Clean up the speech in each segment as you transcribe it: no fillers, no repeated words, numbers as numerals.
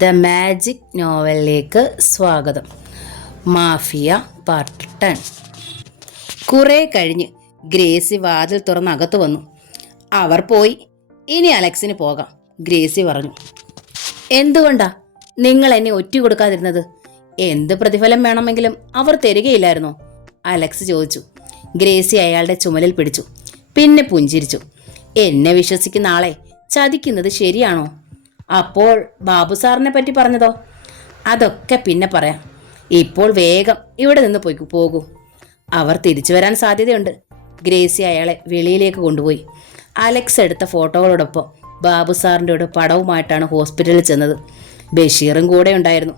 The magic നോവലിലേക്ക് സ്വാഗതം. Mafia part 10. കുറേ കഴിഞ്ഞ് ഗ്രേസി വാതിൽ തുറന്ന് അകത്ത് വന്നു. അവർ പോയി. ഇനി അലക്സിന് പോകാം, ഗ്രേസി പറഞ്ഞു. എന്തുകൊണ്ടാ നിങ്ങൾ എന്നെ ഒറ്റ കൊടുക്കാതിരുന്നത്? എന്ത് പ്രതിഫലം വേണമെങ്കിലും അവർ തരികയില്ലായിരുന്നോ? അലക്സ് ചോദിച്ചു. ഗ്രേസി അയാളുടെ ചുമലിൽ പിടിച്ചു. പിന്നെ പുഞ്ചിരിച്ചു. എന്നെ വിശ്വസിക്കുന്ന ആളെ ചതിക്കുന്നത് ശരിയാണോ? അപ്പോൾ ബാബു സാറിനെ പറ്റി പറഞ്ഞതോ? അതൊക്കെ പിന്നെ പറയാം. ഇപ്പോൾ വേഗം ഇവിടെ നിന്ന് പോകൂ. അവർ തിരിച്ചു വരാൻ സാധ്യതയുണ്ട്. ഗ്രേസി അയാളെ വെളിയിലേക്ക് കൊണ്ടുപോയി. അലക്സ് എടുത്ത ഫോട്ടോകളോടൊപ്പം ബാബു സാറിൻ്റെ ഒരു പടവുമായിട്ടാണ് ഹോസ്പിറ്റലിൽ ചെന്നത്. ബഷീറും കൂടെ ഉണ്ടായിരുന്നു.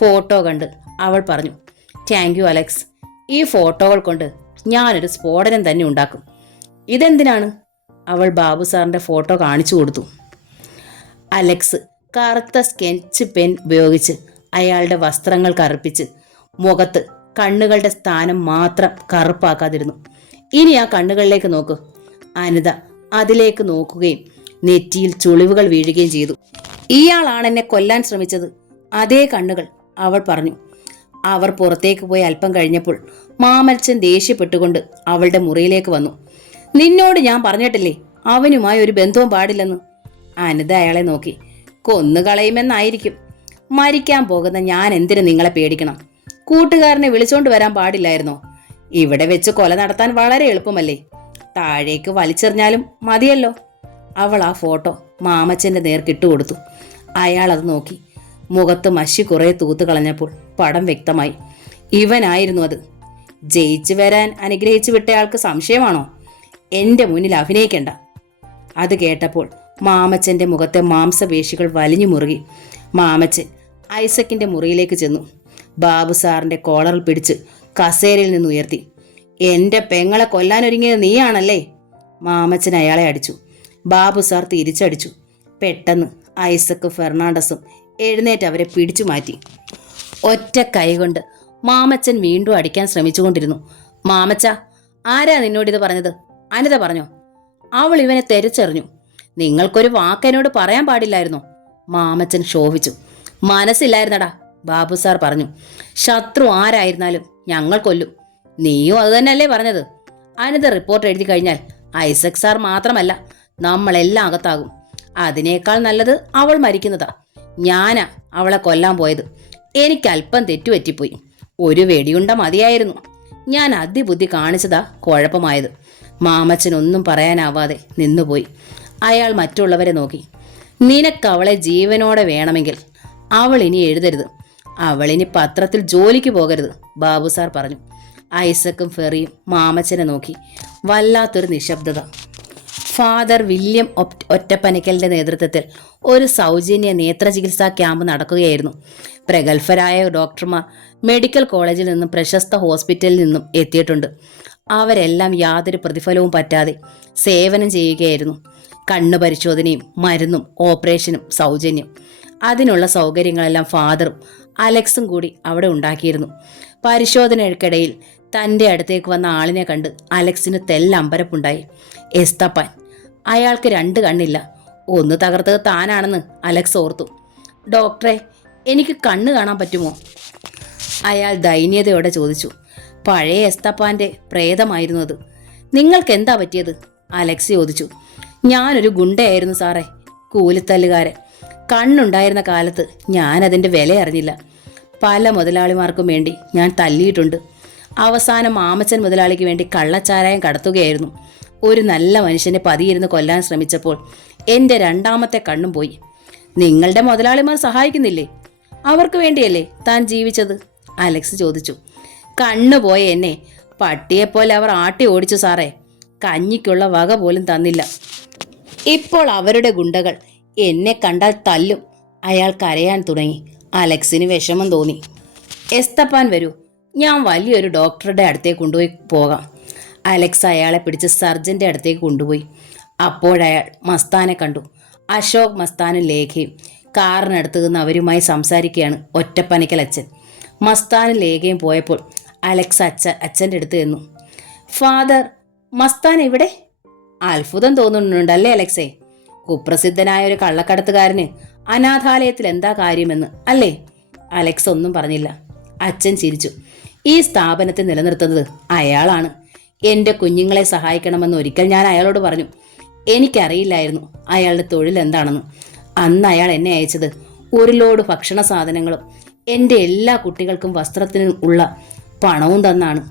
ഫോട്ടോ കണ്ട് അവൾ പറഞ്ഞു, താങ്ക് യു അലക്സ്. ഈ ഫോട്ടോകൾ കൊണ്ട് ഞാനൊരു സ്ഫോടനം തന്നെ ഉണ്ടാക്കും. ഇതെന്തിനാണ്? അവൾ ബാബു സാറിൻ്റെ ഫോട്ടോ കാണിച്ചു കൊടുത്തു. അലക്സ് കറുത്ത സ്കെച്ച് പെൻ ഉപയോഗിച്ച് അയാളുടെ വസ്ത്രങ്ങൾ കറുപ്പിച്ച് മുഖത്ത് കണ്ണുകളുടെ സ്ഥാനം മാത്രം കറുപ്പാക്കാതിരുന്നു. ഇനി ആ കണ്ണുകളിലേക്ക് നോക്കൂ. അനിത അതിലേക്ക് നോക്കുകയും നെറ്റിയിൽ ചുളിവുകൾ വീഴുകയും ചെയ്തു. ഇയാളാണ് എന്നെ കൊല്ലാൻ ശ്രമിച്ചത്. അതേ കണ്ണുകൾ, അവൾ പറഞ്ഞു. അവർ പുറത്തേക്ക് പോയി അല്പം കഴിഞ്ഞപ്പോൾ മാമച്ചൻ ദേഷ്യപ്പെട്ടുകൊണ്ട് അവളുടെ മുറിയിലേക്ക് വന്നു. നിന്നോട് ഞാൻ പറഞ്ഞിട്ടില്ലേ അവനുമായി ഒരു ബന്ധവും പാടില്ലെന്ന്? അനിത അയാളെ നോക്കി. കൊന്നുകളയുമെന്നായിരിക്കും. മരിക്കാൻ പോകുന്ന ഞാൻ എന്തിനു നിങ്ങളെ പേടിക്കണം? കൂട്ടുകാരനെ വിളിച്ചോണ്ട് വരാൻ പാടില്ലായിരുന്നോ? ഇവിടെ വെച്ച് കൊല നടത്താൻ വളരെ എളുപ്പമല്ലേ? താഴേക്ക് വലിച്ചെറിഞ്ഞാലും മതിയല്ലോ. അവൾ ആ ഫോട്ടോ മാമച്ചന്റെ നേർക്കിട്ടുകൊടുത്തു. അയാൾ അത് നോക്കി. മുഖത്ത് മഷി കുറെ തൂത്ത് കളഞ്ഞപ്പോൾ പടം വ്യക്തമായി. ഇവനായിരുന്നു അത്. ജയിച്ചു വരാൻ അനുഗ്രഹിച്ചു വിട്ടയാൾക്ക് സംശയമാണോ? എന്റെ മുന്നിൽ അഭിനയിക്കണ്ട. അത് കേട്ടപ്പോൾ മാമച്ചന്റെ മുഖത്തെ മാംസപേശികൾ വലിഞ്ഞു മുറുകി. മാമച്ചൻ ഐസക്കിന്റെ മുറിയിലേക്ക് ചെന്നു. ബാബു സാറിന്റെ കോളറിൽ പിടിച്ച് കസേരയിൽ നിന്ന് ഉയർത്തി. എന്റെ പെങ്ങളെ കൊല്ലാനൊരുങ്ങിയത് നീയാണല്ലേ? മാമച്ചൻ അയാളെ അടിച്ചു. ബാബു സാർ തിരിച്ചടിച്ചു. പെട്ടെന്ന് ഐസക്ക് ഫെർണാണ്ടസും എഴുന്നേറ്റ് അവരെ പിടിച്ചു മാറ്റി. ഒറ്റ കൈകൊണ്ട് മാമച്ചൻ വീണ്ടും അടിക്കാൻ ശ്രമിച്ചുകൊണ്ടിരുന്നു. മാമച്ച, ആരാ നിന്നോടിത് പറഞ്ഞത്? അനിത പറഞ്ഞോ? അവൾ ഇവനെ തെരച്ചെറിഞ്ഞു. നിങ്ങൾക്കൊരു വാക്കെന്നോട് പറയാൻ പാടില്ലായിരുന്നോ? മാമച്ചൻ ശോഭിച്ചു. മനസ്സില്ലായിരുന്നടാ, ബാബു സാർ പറഞ്ഞു. ശത്രു ആരായിരുന്നാലും ഞങ്ങൾ കൊല്ലും. നീയും അത് തന്നെയല്ലേ പറഞ്ഞത്? അനിത റിപ്പോർട്ട് എഴുതി കഴിഞ്ഞാൽ ഐസക് സാർ മാത്രമല്ല, നമ്മളെല്ലാം അകത്താകും. അതിനേക്കാൾ നല്ലത് അവൾ മരിക്കുന്നതാ. ഞാനാ അവളെ കൊല്ലാൻ പോയത്. എനിക്ക് അല്പം തെറ്റുപറ്റിപ്പോയി. ഒരു വെടിയുണ്ട മതിയായിരുന്നു. ഞാൻ അതിബുദ്ധി കാണിച്ചതാ കുഴപ്പമായത്. മാമച്ചനൊന്നും പറയാനാവാതെ നിന്നുപോയി. അയാൾ മറ്റുള്ളവരെ നോക്കി. നിനക്ക് അവളെ ജീവനോടെ വേണമെങ്കിൽ അവൾ ഇനി എഴുതരുത്. അവളിനി പത്രത്തിൽ ജോലിക്ക് പോകരുത്, ബാബു സാർ പറഞ്ഞു. ഐസക്കും ഫെറിയും മാമച്ചനെ നോക്കി. വല്ലാത്തൊരു നിശബ്ദത. ഫാദർ വില്യം ഒറ്റപ്പനക്കലിന്റെ നേതൃത്വത്തിൽ ഒരു സൗജന്യ നേത്രചികിത്സാ ക്യാമ്പ് നടക്കുകയായിരുന്നു. പ്രഗത്ഭരായ ഡോക്ടർമാർ മെഡിക്കൽ കോളേജിൽ നിന്നും പ്രശസ്ത ഹോസ്പിറ്റലിൽ നിന്നും എത്തിയിട്ടുണ്ട്. അവരെല്ലാം യാതൊരു പ്രതിഫലവും പറ്റാതെ സേവനം ചെയ്യുകയായിരുന്നു. കണ്ണു പരിശോധനയും മരുന്നും ഓപ്പറേഷനും സൗജന്യം. അതിനുള്ള സൗകര്യങ്ങളെല്ലാം ഫാദറും അലക്സും കൂടി അവിടെ ഉണ്ടാക്കിയിരുന്നു. പരിശോധനയ്ക്കിടയിൽ തൻ്റെ അടുത്തേക്ക് വന്ന ആളിനെ കണ്ട് അലക്സിന് തെല്ലമ്പരപ്പുണ്ടായി. എസ്തപ്പാൻ. അയാൾക്ക് 2 കണ്ണില്ല. ഒന്ന് തകർത്തത് താനാണെന്ന് അലക്സ് ഓർത്തു. ഡോക്ടറെ, എനിക്ക് കണ്ണ് കാണാൻ പറ്റുമോ? അയാൾ ദൈന്യതയോടെ ചോദിച്ചു. പഴയ എസ്തപ്പാന്റെ പ്രേതമായിരുന്നു അത്. നിങ്ങൾക്ക് എന്താ പറ്റിയത്? അലക്സ് ചോദിച്ചു. ഞാനൊരു ഗുണ്ടയായിരുന്നു സാറേ, കൂലിത്തല്ലുകാരൻ. കണ്ണുണ്ടായിരുന്ന കാലത്ത് ഞാൻ അതിൻ്റെ വില അറിഞ്ഞില്ല. പല മുതലാളിമാർക്കും വേണ്ടി ഞാൻ തല്ലിയിട്ടുണ്ട്. അവസാനം മാമച്ചൻ മുതലാളിക്ക് വേണ്ടി കള്ളച്ചാരായം കടത്തുകയായിരുന്നു. ഒരു നല്ല മനുഷ്യനെ പതിയിരുന്ന് കൊല്ലാൻ ശ്രമിച്ചപ്പോൾ എൻ്റെ 2ാമത്തെ കണ്ണും പോയി. നിങ്ങളുടെ മുതലാളിമാർ സഹായിക്കുന്നില്ലേ? അവർക്ക് വേണ്ടിയല്ലേ താൻ ജീവിച്ചത്? അലക്സ് ചോദിച്ചു. കണ്ണുപോയ എന്നെ പട്ടിയെപ്പോലെ അവർ ആട്ടി ഓടിച്ചു സാറേ. കഞ്ഞിക്കുള്ള വക പോലും തന്നില്ല. ഇപ്പോൾ അവരുടെ ഗുണ്ടകൾ എന്നെ കണ്ടാൽ തല്ലും. അയാൾ കരയാൻ തുടങ്ങി. അലക്സിന് വിഷമം തോന്നി. എസ്തപ്പാൻ വരൂ, ഞാൻ വലിയൊരു ഡോക്ടറുടെ അടുത്തേക്ക് കൊണ്ടുപോയി പോകാം. അലക്സ് അയാളെ പിടിച്ച് സർജന്റെ അടുത്തേക്ക് കൊണ്ടുപോയി. അപ്പോഴയാൾ മസ്താനെ കണ്ടു. അശോക് മസ്താനും ലേഖയും കാറിനടുത്ത് നിന്ന് അവരുമായി സംസാരിക്കുകയാണ് ഒറ്റപ്പനക്കൽ അച്ഛൻ. മസ്താനും ലേഖയും പോയപ്പോൾ അലക്സ് അച്ഛൻ്റെ അടുത്ത് ചെന്നു. ഫാദർ, മസ്താൻ എവിടെ? അത്ഭുതം തോന്നുന്നുണ്ടല്ലേ അലക്സേ? കുപ്രസിദ്ധനായ ഒരു കള്ളക്കടത്തുകാരന് അനാഥാലയത്തിൽ എന്താ കാര്യമെന്ന് അല്ലേ? അലക്സ് ഒന്നും പറഞ്ഞില്ല. അച്ഛൻ ചിരിച്ചു. ഈ സ്ഥാപനത്തെ നിലനിർത്തുന്നത് അയാളാണ്. എൻ്റെ കുഞ്ഞുങ്ങളെ സഹായിക്കണമെന്ന് ഒരിക്കൽ ഞാൻ അയാളോട് പറഞ്ഞു. എനിക്കറിയില്ലായിരുന്നു അയാളുടെ തൊഴിൽ എന്താണെന്ന്. അന്ന് അയാൾ എന്നെ അയച്ചത് ഒരു ലോഡ് ഭക്ഷണ സാധനങ്ങളും എൻ്റെ എല്ലാ കുട്ടികൾക്കും വസ്ത്രത്തിനും ഉള്ള പണവും തന്നാണ്.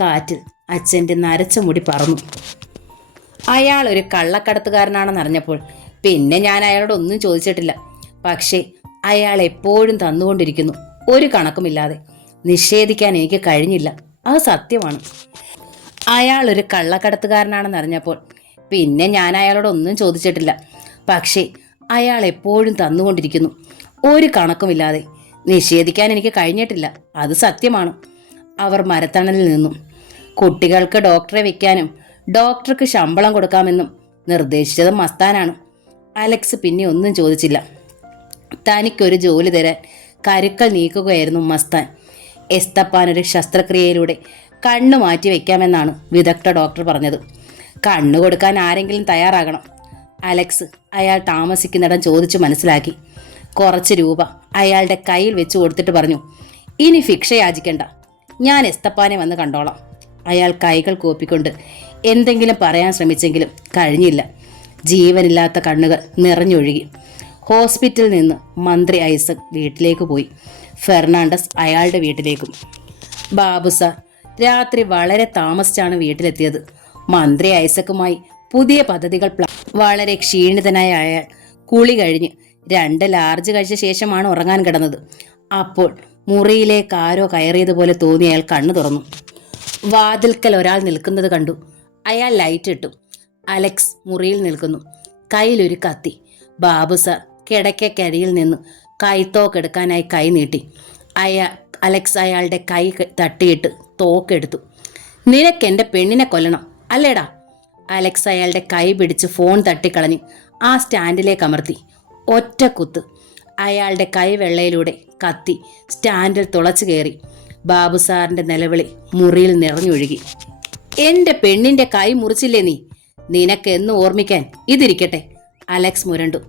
കാറ്റിൽ അച്ഛൻ്റെ നരച്ച മുടി പറന്നു. അയാൾ ഒരു കള്ളക്കടത്തുകാരനാണെന്നറിഞ്ഞപ്പോൾ പിന്നെ ഞാൻ അയാളോട് ഒന്നും ചോദിച്ചിട്ടില്ല. പക്ഷേ അയാൾ എപ്പോഴും തന്നുകൊണ്ടിരിക്കുന്നു, ഒരു കണക്കുമില്ലാതെ. നിഷേധിക്കാൻ എനിക്ക് കഴിഞ്ഞില്ല, അത് സത്യമാണ്. അയാൾ ഒരു കള്ളക്കടത്തുകാരനാണെന്നറിഞ്ഞപ്പോൾ പിന്നെ ഞാൻ അയാളോട് ഒന്നും ചോദിച്ചിട്ടില്ല. പക്ഷേ അയാൾ എപ്പോഴും തന്നുകൊണ്ടിരിക്കുന്നു, ഒരു കണക്കുമില്ലാതെ. നിഷേധിക്കാൻ എനിക്ക് കഴിഞ്ഞിട്ടില്ല, അത് സത്യമാണ്. അവർ മരത്തണലിൽ നിന്നു. കുട്ടികൾക്ക് ഡോക്ടറെ വെക്കാനും ഡോക്ടർക്ക് ശമ്പളം കൊടുക്കാമെന്നും നിർദ്ദേശിച്ചത് മസ്താനാണ്. അലക്സ് പിന്നെ ഒന്നും ചോദിച്ചില്ല. തനിക്കൊരു ജോലി തരാൻ കരുക്കൾ നീക്കുകയായിരുന്നു മസ്താൻ. എസ്തപ്പാൻ ഒരു ശസ്ത്രക്രിയയിലൂടെ കണ്ണു മാറ്റി വയ്ക്കാമെന്നാണ് വിദഗ്ധ ഡോക്ടർ പറഞ്ഞത്. കണ്ണു കൊടുക്കാൻ ആരെങ്കിലും തയ്യാറാകണം. അലക്സ് അയാൾ താമസിക്കുന്നിടം ചോദിച്ചു മനസ്സിലാക്കി. കുറച്ച് രൂപ അയാളുടെ കയ്യിൽ വെച്ച് കൊടുത്തിട്ട് പറഞ്ഞു, ഇനി ഭിക്ഷ യാചിക്കണ്ട, ഞാൻ എസ്തപ്പാനെ വന്ന് കണ്ടോളാം. അയാൾ കൈകൾ കൂപ്പിക്കൊണ്ട് എന്തെങ്കിലും പറയാൻ ശ്രമിച്ചെങ്കിലും കഴിഞ്ഞില്ല. ജീവനില്ലാത്ത കണ്ണുകൾ നിറഞ്ഞൊഴുകി. ഹോസ്പിറ്റലിൽ നിന്ന് മന്ത്രി ഐസക് വീട്ടിലേക്ക് പോയി. ഫെർണാണ്ടസ് അയാളുടെ വീട്ടിലേക്കും. ബാബു സാർ രാത്രി വളരെ താമസിച്ചാണ് വീട്ടിലെത്തിയത്. മന്ത്രി ഐസക്കുമായി പുതിയ പദ്ധതികൾ വളരെ ക്ഷീണിതനായ അയാൾ കുളി കഴിഞ്ഞ് 2 ലാർജ് കഴിച്ച ശേഷമാണ് ഉറങ്ങാൻ കിടന്നത്. അപ്പോൾ മുറിയിലേക്ക് ആരോ കയറിയതുപോലെ തോന്നി അയാൾ കണ്ണു തുറന്നു. വാതിൽക്കൽ ഒരാൾ നിൽക്കുന്നത് കണ്ടു. അയാൾ ലൈറ്റ് ഇട്ടു. അലക്സ് മുറിയിൽ നിൽക്കുന്നു, കയ്യിലൊരു കത്തി. ബാബു സാർ കിടക്കക്കരിയിൽ നിന്ന് കൈത്തോക്കെടുക്കാനായി കൈ നീട്ടി. അലക്സ് അയാളുടെ കൈ തട്ടിയിട്ട് തോക്കെടുത്തു. നിനക്കെൻ്റെ പെണ്ണിനെ കൊല്ലണം അല്ലേടാ? അലക്സ് അയാളുടെ കൈ പിടിച്ച് ഫോൺ തട്ടിക്കളഞ്ഞ് ആ സ്റ്റാൻഡിലേക്ക് അമർത്തി. ഒറ്റ കുത്ത്. അയാളുടെ കൈവെള്ളയിലൂടെ കത്തി സ്റ്റാൻഡിൽ തുളച്ചു കയറി. ബാബു സാറിൻ്റെ നിലവിളി മുറിയിൽ നിറഞ്ഞൊഴുകി. എൻ്റെ പെണ്ണിൻ്റെ കൈ മുറിച്ചില്ലേ നീ? നിനക്കെന്ന് ഓർമ്മിക്കാൻ ഇതിരിക്കട്ടെ. അലക്സ് മുരണ്ടു.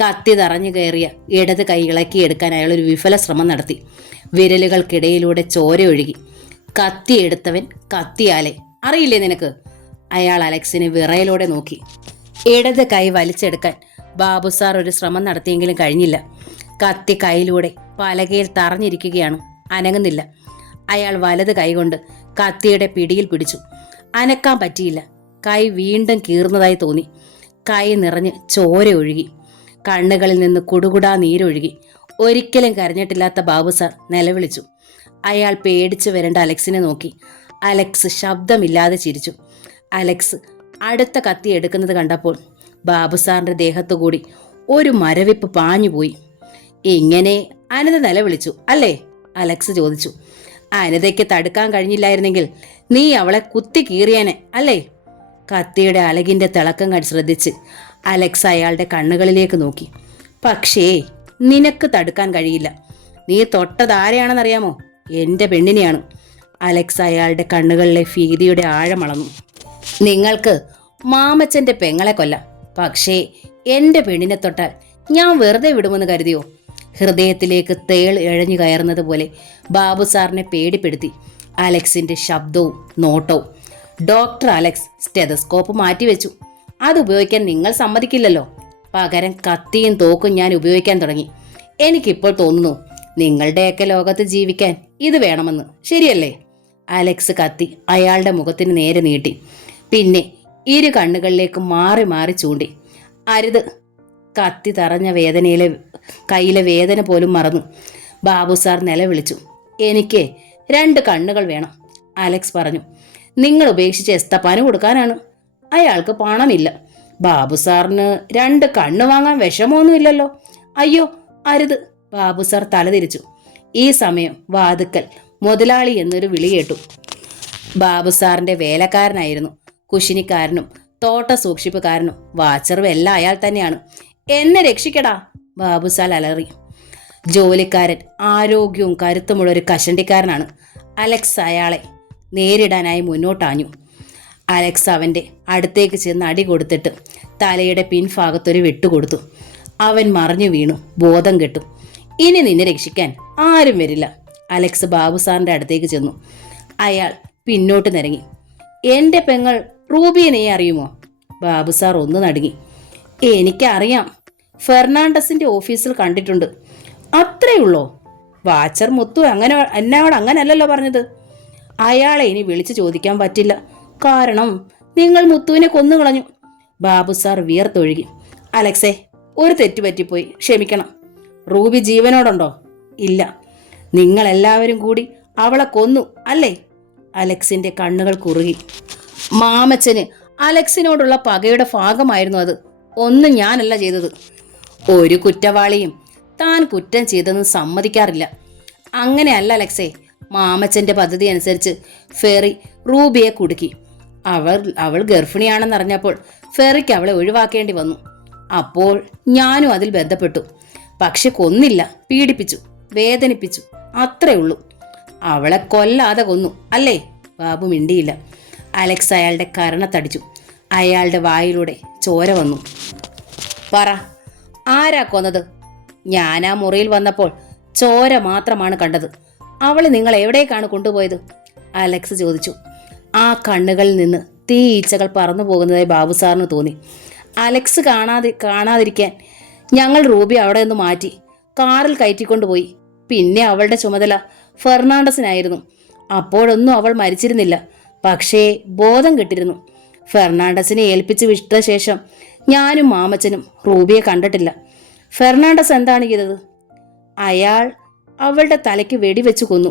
കത്തി തറഞ്ഞു കയറിയ ഇടത് കൈ ഇളക്കിയെടുക്കാൻ അയാളൊരു വിഫല ശ്രമം നടത്തി. വിരലുകൾക്കിടയിലൂടെ ചോര ഒഴുകി. കത്തിയെടുത്തവൻ കത്തിയാലെ അറിയില്ലേ നിനക്ക്? അയാൾ അലക്സിനെ വിറയലോടെ നോക്കി. ഇടത് കൈ വലിച്ചെടുക്കാൻ ബാബു സാർ ഒരു ശ്രമം നടത്തിയെങ്കിലും കഴിഞ്ഞില്ല. കത്തി കൈയിലൂടെ പലകയിൽ തറഞ്ഞിരിക്കുകയാണ്, അനങ്ങുന്നില്ല. അയാൾ വലത് കൈകൊണ്ട് കത്തിയുടെ പിടിയിൽ പിടിച്ചു. അനക്കാൻ പറ്റിയില്ല. കൈ വീണ്ടും കീറുന്നതായി തോന്നി. കൈ നിറഞ്ഞ് ചോര ഒഴുകി. കണ്ണുകളിൽ നിന്ന് കുടുകുടാ നീരൊഴുകി. ഒരിക്കലും കരഞ്ഞിട്ടില്ലാത്ത ബാബു സാർ നിലവിളിച്ചു. അയാൾ പേടിച്ചു വരേണ്ട അലക്സിനെ നോക്കി. അലക്സ് ശബ്ദമില്ലാതെ ചിരിച്ചു. അലക്സ് അടുത്ത കത്തി എടുക്കുന്നത് കണ്ടപ്പോൾ ബാബു സാറിൻ്റെ ദേഹത്തുകൂടി ഒരു മരവിപ്പ് പാഞ്ഞുപോയി. ഇങ്ങനെ അനിത നിലവിളിച്ചു അല്ലേ? അലക്സ് ചോദിച്ചു. അനിതയ്ക്ക് തടുക്കാൻ കഴിഞ്ഞില്ലായിരുന്നെങ്കിൽ നീ അവളെ കുത്തി കീറിയാനെ അല്ലേ? കത്തിയുടെ അലകിൻ്റെ തിളക്കം കണ്ട് ശ്രദ്ധിച്ച് അലക്സ് അയാളുടെ കണ്ണുകളിലേക്ക് നോക്കി. പക്ഷേ നിനക്ക് തടുക്കാൻ കഴിയില്ല. നീ തൊട്ടതാരെയാണെന്നറിയാമോ? എൻ്റെ പെണ്ണിനെയാണ്. അലക്സ് അയാളുടെ കണ്ണുകളിലെ ഭീതിയുടെ ആഴമളന്നു. നിങ്ങൾക്ക് മാമച്ചൻ്റെ പെങ്ങളെ കൊല്ലാം, പക്ഷേ എൻ്റെ പെണ്ണിനെ തൊട്ടാൽ ഞാൻ വെറുതെ വിടുമെന്ന് കരുതിയോ? ഹൃദയത്തിലേക്ക് തേൾ ഇഴഞ്ഞു കയറുന്നത് പോലെ ബാബു സാറിനെ പേടിപ്പെടുത്തി അലക്സിൻ്റെ ശബ്ദവും നോട്ടവും. ഡോക്ടർ അലക്സ് സ്റ്റെതസ്കോപ്പ് മാറ്റിവെച്ചു. അത് ഉപയോഗിക്കാൻ നിങ്ങൾ സമ്മതിക്കില്ലല്ലോ. പകരം കത്തിയും തോക്കും ഞാൻ ഉപയോഗിക്കാൻ തുടങ്ങി. എനിക്കിപ്പോൾ തോന്നുന്നു നിങ്ങളുടെയൊക്കെ ലോകത്ത് ജീവിക്കാൻ ഇത് വേണമെന്ന്. ശരിയല്ലേ? അലക്സ് കത്തി അയാളുടെ മുഖത്തിന് നേരെ നീട്ടി. പിന്നെ ഇരു കണ്ണുകളിലേക്ക് മാറി മാറി ചൂണ്ടി. അരുത്. കത്തി തറഞ്ഞ വേദനയിലെ കയ്യിലെ വേദന പോലും മറന്നു. ബാബു സാർ നിലവിളിച്ചു. എനിക്ക് 2 കണ്ണുകൾ വേണം. അലക്സ് പറഞ്ഞു. നിങ്ങൾ ഉപേക്ഷിച്ച് എസ്തപ്പാന് കൊടുക്കാനാണ്. അയാൾക്ക് പണമില്ല. ബാബു സാറിന് 2 കണ്ണ് വാങ്ങാൻ വിഷമമൊന്നുമില്ലല്ലോ. അയ്യോ അരുത്. ബാബു സാർ തലതിരിച്ചു. ഈ സമയം വാതുക്കൽ മുതലാളി എന്നൊരു വിളി കേട്ടു. ബാബു സാറിന്റെ വേലക്കാരനായിരുന്നു. കുശിനിക്കാരനും തോട്ട സൂക്ഷിപ്പുകാരനും വാച്ചറും എല്ലാം അയാൾ തന്നെയാണ്. എന്നെ രക്ഷിക്കടാ, ബാബു സാർ അലറി. ജോലിക്കാരൻ ആരോഗ്യവും കരുത്തുമുള്ളൊരു കഷണ്ടിക്കാരനാണ്. അലക്സ് അയാളെ നേരിടാനായി മുന്നോട്ടാഞ്ഞു. അലക്സ് അവൻ്റെ അടുത്തേക്ക് ചെന്ന് അടി കൊടുത്തിട്ട് തലയുടെ പിൻഭാഗത്തൊരു വെട്ടുകൊടുത്തു. അവൻ മറിഞ്ഞു വീണു, ബോധം കെട്ടു. ഇനി നിന്നെ രക്ഷിക്കാൻ ആരും വരില്ല. അലക്സ് ബാബു സാറിന്റെ അടുത്തേക്ക് ചെന്നു. അയാൾ പിന്നോട്ട് നിരങ്ങി. എൻ്റെ പെങ്ങൾ റൂബിയെ നീ അറിയുമോ? ബാബു സാർ ഒന്ന് നടുങ്ങി. എനിക്കറിയാം, ഫെർണാണ്ടസിന്റെ ഓഫീസിൽ കണ്ടിട്ടുണ്ട്. അത്രയുള്ളോ? വാച്ചർ മുത്തു എന്നോട് അങ്ങനല്ലല്ലോ പറഞ്ഞത്. അയാളെ ഇനി വിളിച്ചു ചോദിക്കാൻ പറ്റില്ല, കാരണം നിങ്ങൾ മുത്തുവിനെ കൊന്നുകളഞ്ഞു. ബാബു സാർ വിയർത്തൊഴുകി. അലക്സേ, ഒരു തെറ്റ് പറ്റിപ്പോയി, ക്ഷമിക്കണം. റൂബി ജീവനോടുണ്ടോ? ഇല്ല. നിങ്ങളെല്ലാവരും കൂടി അവളെ കൊന്നു അല്ലേ? അലക്സിന്റെ കണ്ണുകൾ കുറുകി. മാമച്ചന് അലക്സിനോടുള്ള പകയുടെ ഭാഗമായിരുന്നു അത്. ഒന്നും ഞാനല്ല ചെയ്തത്. ഒരു കുറ്റവാളിയും താൻ കുറ്റം ചെയ്തെന്ന് സമ്മതിക്കാറില്ല. അങ്ങനെയല്ല അലക്സേ, മാമച്ചന്റെ പദ്ധതി അനുസരിച്ച് ഫെറി റൂബിയെ കുടുക്കി. അവൾ ഗർഭിണിയാണെന്നറിഞ്ഞപ്പോൾ ഫെറിക്ക് അവളെ ഒഴിവാക്കേണ്ടി വന്നു. അപ്പോൾ ഞാനും അതിൽ ബന്ധപ്പെട്ടു. പക്ഷെ കൊന്നില്ല, പീഡിപ്പിച്ചു, വേദനിപ്പിച്ചു, അത്രേ ഉള്ളൂ. അവളെ കൊല്ലാതെ കൊന്നു അല്ലേ? ബാബു മിണ്ടിയില്ല. അലക്സ് അയാളുടെ കരണത്തടിച്ചു. അയാളുടെ വായിലൂടെ ചോര വന്നു. പറ, ആരാ കൊന്നത്? ഞാൻ ആ മുറിയിൽ വന്നപ്പോൾ ചോര മാത്രമാണ് കണ്ടത്. അവളെ നിങ്ങൾ എവിടേക്കാണ് കൊണ്ടുപോയത്? അലക്സ് ചോദിച്ചു. ആ കണ്ണുകളിൽ നിന്ന് തീച്ചകൾ പറന്നു പോകുന്നതായി ബാബു സാറിന് തോന്നി. അലക്സ് കാണാതിരിക്കാൻ ഞങ്ങൾ റൂബി അവിടെ നിന്ന് മാറ്റി കാറിൽ കയറ്റിക്കൊണ്ടുപോയി. പിന്നെ അവളുടെ ചുമതല ഫെർണാണ്ടസിനായിരുന്നു. അപ്പോഴൊന്നും അവൾ മരിച്ചിരുന്നില്ല, പക്ഷേ ബോധം കെട്ടിരുന്നു. ഫെർണാണ്ടസിനെ ഏൽപ്പിച്ച് വിട്ട ശേഷം ഞാനും മാമച്ചനും റൂബിയെ കണ്ടിട്ടില്ല. ഫെർണാണ്ടസ് എന്താണ് ചെയ്തത്? അയാൾ അവളുടെ തലയ്ക്ക് വെടിവെച്ചു കൊന്നു.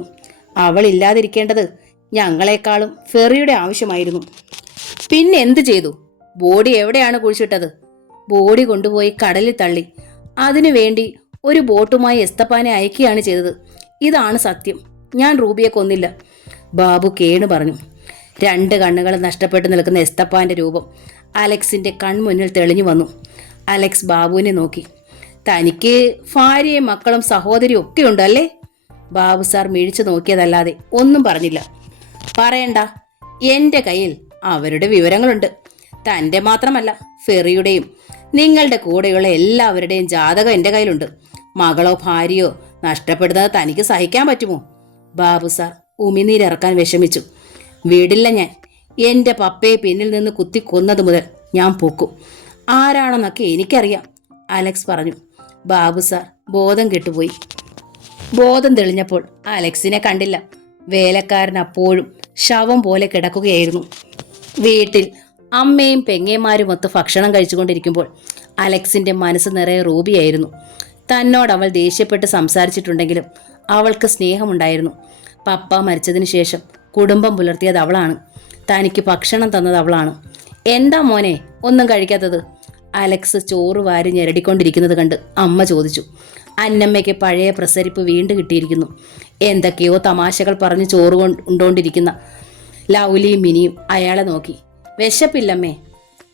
അവൾ ഇല്ലാതിരിക്കേണ്ടത് ഞങ്ങളെക്കാളും ഫെറിയുടെ ആവശ്യമായിരുന്നു. പിന്നെ എന്ത് ചെയ്തു? ബോഡി എവിടെയാണ് കുഴിച്ചിട്ടത്? ബോഡി കൊണ്ടുപോയി കടലിൽ തള്ളി. അതിനുവേണ്ടി ഒരു ബോട്ടുമായി എസ്തപ്പാനെ അയക്കുകയാണ് ചെയ്തത്. ഇതാണ് സത്യം. ഞാൻ റൂബിയെ കൊന്നില്ല. ബാബു കേണു പറഞ്ഞു. 2 കണ്ണുകൾ നഷ്ടപ്പെട്ടു നിൽക്കുന്ന എസ്തപ്പാന്റെ രൂപം അലക്സിന്റെ കൺമുന്നിൽ തെളിഞ്ഞു വന്നു. അലക്സ് ബാബുവിനെ നോക്കി. തനിക്ക് ഭാര്യയും മക്കളും സഹോദരിയും ഒക്കെ ഉണ്ടല്ലേ? ബാബു സാർ മിഴിച്ചു നോക്കിയതല്ലാതെ ഒന്നും പറഞ്ഞില്ല. പറയണ്ട, എൻ്റെ കയ്യിൽ അവരുടെ വിവരങ്ങളുണ്ട്. തൻ്റെ മാത്രമല്ല, ഫെറിയുടെയും നിങ്ങളുടെ കൂടെയുള്ള എല്ലാവരുടെയും ജാതകം എൻ്റെ കയ്യിലുണ്ട്. മകളോ ഭാര്യയോ നഷ്ടപ്പെടുന്നത് തനിക്ക് സഹിക്കാൻ പറ്റുമോ? ബാബു സാർ ഉമിനീരിറക്കാൻ വിഷമിച്ചു. വീടില്ല ഞാൻ. എൻ്റെ പപ്പയെ പിന്നിൽ നിന്ന് കുത്തി കൊന്നത് മുതൽ ഞാൻ പൊക്കും. ആരാണെന്നൊക്കെ എനിക്കറിയാം, അലക്സ് പറഞ്ഞു. ബാബു സാർ ബോധം കെട്ടുപോയി. ബോധം തെളിഞ്ഞപ്പോൾ അലക്സിനെ കണ്ടില്ല. വേലക്കാരൻ അപ്പോഴും ശവം പോലെ കിടക്കുകയായിരുന്നു. വീട്ടിൽ അമ്മയും പെങ്ങന്മാരും ഒത്ത് ഭക്ഷണം കഴിച്ചുകൊണ്ടിരിക്കുമ്പോൾ അലക്സിന്റെ മനസ്സ് നിറയെ റൂബിയായിരുന്നു. തന്നോട് അവൾ ദേഷ്യപ്പെട്ട് സംസാരിച്ചിട്ടുണ്ടെങ്കിലും അവൾക്ക് സ്നേഹമുണ്ടായിരുന്നു. പപ്പ മരിച്ചതിന് ശേഷം കുടുംബം പുലർത്തിയത് അവളാണ്. തനിക്ക് ഭക്ഷണം തന്നത് അവളാണ്. എന്താ മോനെ ഒന്നും കഴിക്കാത്തത്? അലക്സ് ചോറ് വാരി ഞെരടിക്കൊണ്ടിരിക്കുന്നത് കണ്ട് അമ്മ ചോദിച്ചു. അന്നമ്മയ്ക്ക് പഴയ പ്രസരിപ്പ് വീണ്ടും കിട്ടിയിരിക്കുന്നു. എന്തൊക്കെയോ തമാശകൾ പറഞ്ഞ് ചോറ് ഉണ്ടോണ്ടിരിക്കുന്ന ലൗലിയും മിനിയും അയാളെ നോക്കി. വിശപ്പില്ലമ്മേ.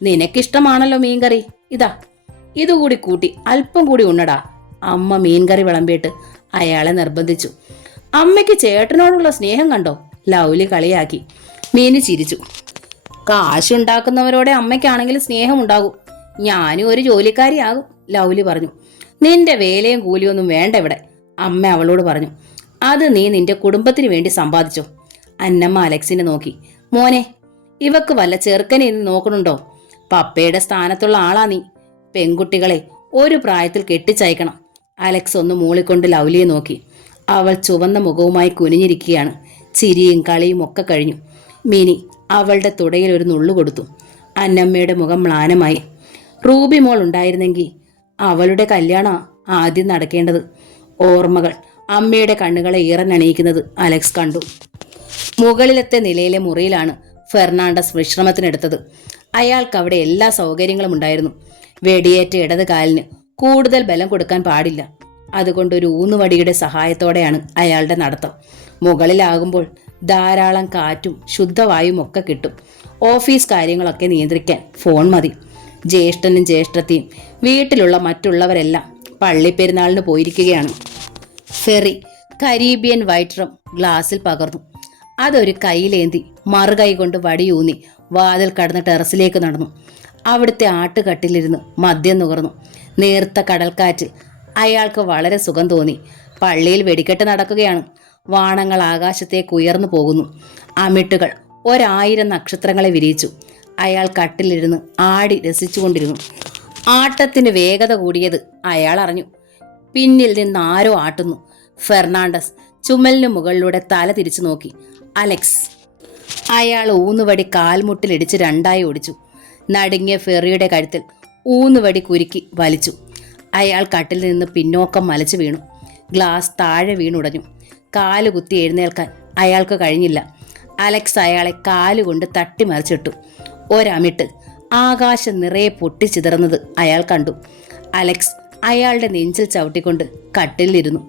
നിനക്കിഷ്ടമാണല്ലോ മീൻകറി, ഇതാ ഇതുകൂടി കൂട്ടി അല്പം കൂടി ഉണ്ണടാ. അമ്മ മീൻകറി വിളമ്പിയിട്ട് അയാളെ നിർബന്ധിച്ചു. അമ്മയ്ക്ക് ചേട്ടനോടുള്ള സ്നേഹം കണ്ടോ? ലൗലി കളിയാക്കി. മീന് ചിരിച്ചു. കാശുണ്ടാക്കുന്നവരോടെ അമ്മയ്ക്കാണെങ്കിൽ സ്നേഹം ഉണ്ടാകും. ഞാനും ഒരു ജോലിക്കാരിയാകും, ലൗലി പറഞ്ഞു. നിന്റെ വേലയും കൂലിയൊന്നും വേണ്ട ഇവിടെ, അമ്മ അവളോട് പറഞ്ഞു. അത് നീ നിന്റെ കുടുംബത്തിന് വേണ്ടി സമ്പാദിച്ചോ. അന്നമ്മ അലക്സിനെ നോക്കി. മോനെ, ഇവക്ക് വല്ല ചെറുക്കനെ ഇന്ന് നോക്കണുണ്ടോ? പപ്പയുടെ സ്ഥാനത്തുള്ള ആളാ നീ. പെൺകുട്ടികളെ ഒരു പ്രായത്തിൽ കെട്ടിച്ചയക്കണം. അലക്സ് ഒന്ന് മൂളിക്കൊണ്ട് ലൗലിയെ നോക്കി. അവൾ ചുവന്ന മുഖവുമായി കുനിഞ്ഞിരിക്കുകയാണ്. ചിരിയും കളിയും ഒക്കെ കഴിഞ്ഞു. മിനി അവളുടെ തുടയിൽ ഒരു നുള്ളു കൊടുത്തു. അന്നമ്മയുടെ മുഖം മ്ലാനമായി. റൂബി മോൾ ഉണ്ടായിരുന്നെങ്കിൽ അവളുടെ കല്യാണം ആദ്യം നടക്കേണ്ടത്. ഓർമ്മകൾ അമ്മയുടെ കണ്ണുകളെ ഈറനണിയിക്കുന്നത് അലക്സ് കണ്ടു. മുകളിലത്തെ നിലയിലെ മുറിയിലാണ് ഫെർണാണ്ടസ് വിശ്രമത്തിനെടുത്തത്. അയാൾക്ക് അവിടെ എല്ലാ സൗകര്യങ്ങളും ഉണ്ടായിരുന്നു. വെടിയേറ്റ ഇടത് കാലിന് കൂടുതൽ ബലം കൊടുക്കാൻ പാടില്ല. അതുകൊണ്ട് ഒരു ഊന്നുവടിയുടെ സഹായത്തോടെയാണ് അയാളുടെ നടത്തം. മുകളിലാകുമ്പോൾ ധാരാളം കാറ്റും ശുദ്ധവായും ഒക്കെ കിട്ടും. ഓഫീസ് കാര്യങ്ങളൊക്കെ നിയന്ത്രിക്കാൻ ഫോൺ മതി. ജ്യേഷ്ഠനും ജ്യേഷ്ഠത്തെയും വീട്ടിലുള്ള മറ്റുള്ളവരെല്ലാം പള്ളിപ്പെരുന്നാളിന് പോയിരിക്കുകയാണ്. ഫെറി കരീബിയൻ വൈറ്റ് റം ഗ്ലാസ്സിൽ പകർന്നു. അതൊരു കൈയിലേന്തി മറുകൈ കൊണ്ട് വടിയൂന്നി വാതിൽ കടന്ന് ടെറസിലേക്ക് നടന്നു. അവിടുത്തെ ആട്ടുകട്ടിലിരുന്ന് മദ്യം നുകർന്നു. നേർത്ത കടൽക്കാറ്റ് അയാൾക്ക് വളരെ സുഖം തോന്നി. പള്ളിയിൽ വെടിക്കെട്ട് നടക്കുകയാണ്. വാണങ്ങൾ ആകാശത്തേക്ക് ഉയർന്നു പോകുന്നു. അമിട്ടുകൾ 1000 നക്ഷത്രങ്ങളെ വിരിയിച്ചു. അയാൾ കട്ടിലിരുന്ന് ആടി രസിച്ചുകൊണ്ടിരുന്നു. ആട്ടത്തിന് വേഗത കൂടിയത് അയാൾ അറിഞ്ഞു. പിന്നിൽ നിന്ന് ആരോ ആട്ടുന്നു. ഫെർണാണ്ടസ് ചുമലിന് മുകളിലൂടെ തല തിരിച്ചു നോക്കി. അലക്സ്. അയാൾ ഊന്നുവടി കാൽമുട്ടിലിടിച്ച് രണ്ടായി ഓടിച്ചു. നടുങ്ങിയ ഫെറിയുടെ കഴുത്തിൽ ഊന്നുവടി കുരുക്കി വലിച്ചു. അയാൾ കട്ടിൽ നിന്ന് പിന്നോക്കം മലച്ചു വീണു. ഗ്ലാസ് താഴെ വീണുടഞ്ഞു. കാലുകുത്തി എഴുന്നേൽക്കാൻ അയാൾക്ക് കഴിഞ്ഞില്ല. അലക്സ് അയാളെ കാലുകൊണ്ട് തട്ടിമറിച്ചിട്ടു. ഒരമിട്ട് ആകാശം നിറയെ പൊട്ടിച്ചിതറുന്നത് അയാൾ കണ്ടു. അലക്സ് അയാളുടെ നെഞ്ചിൽ ചവിട്ടിക്കൊണ്ട് കട്ടിലിരുന്നു.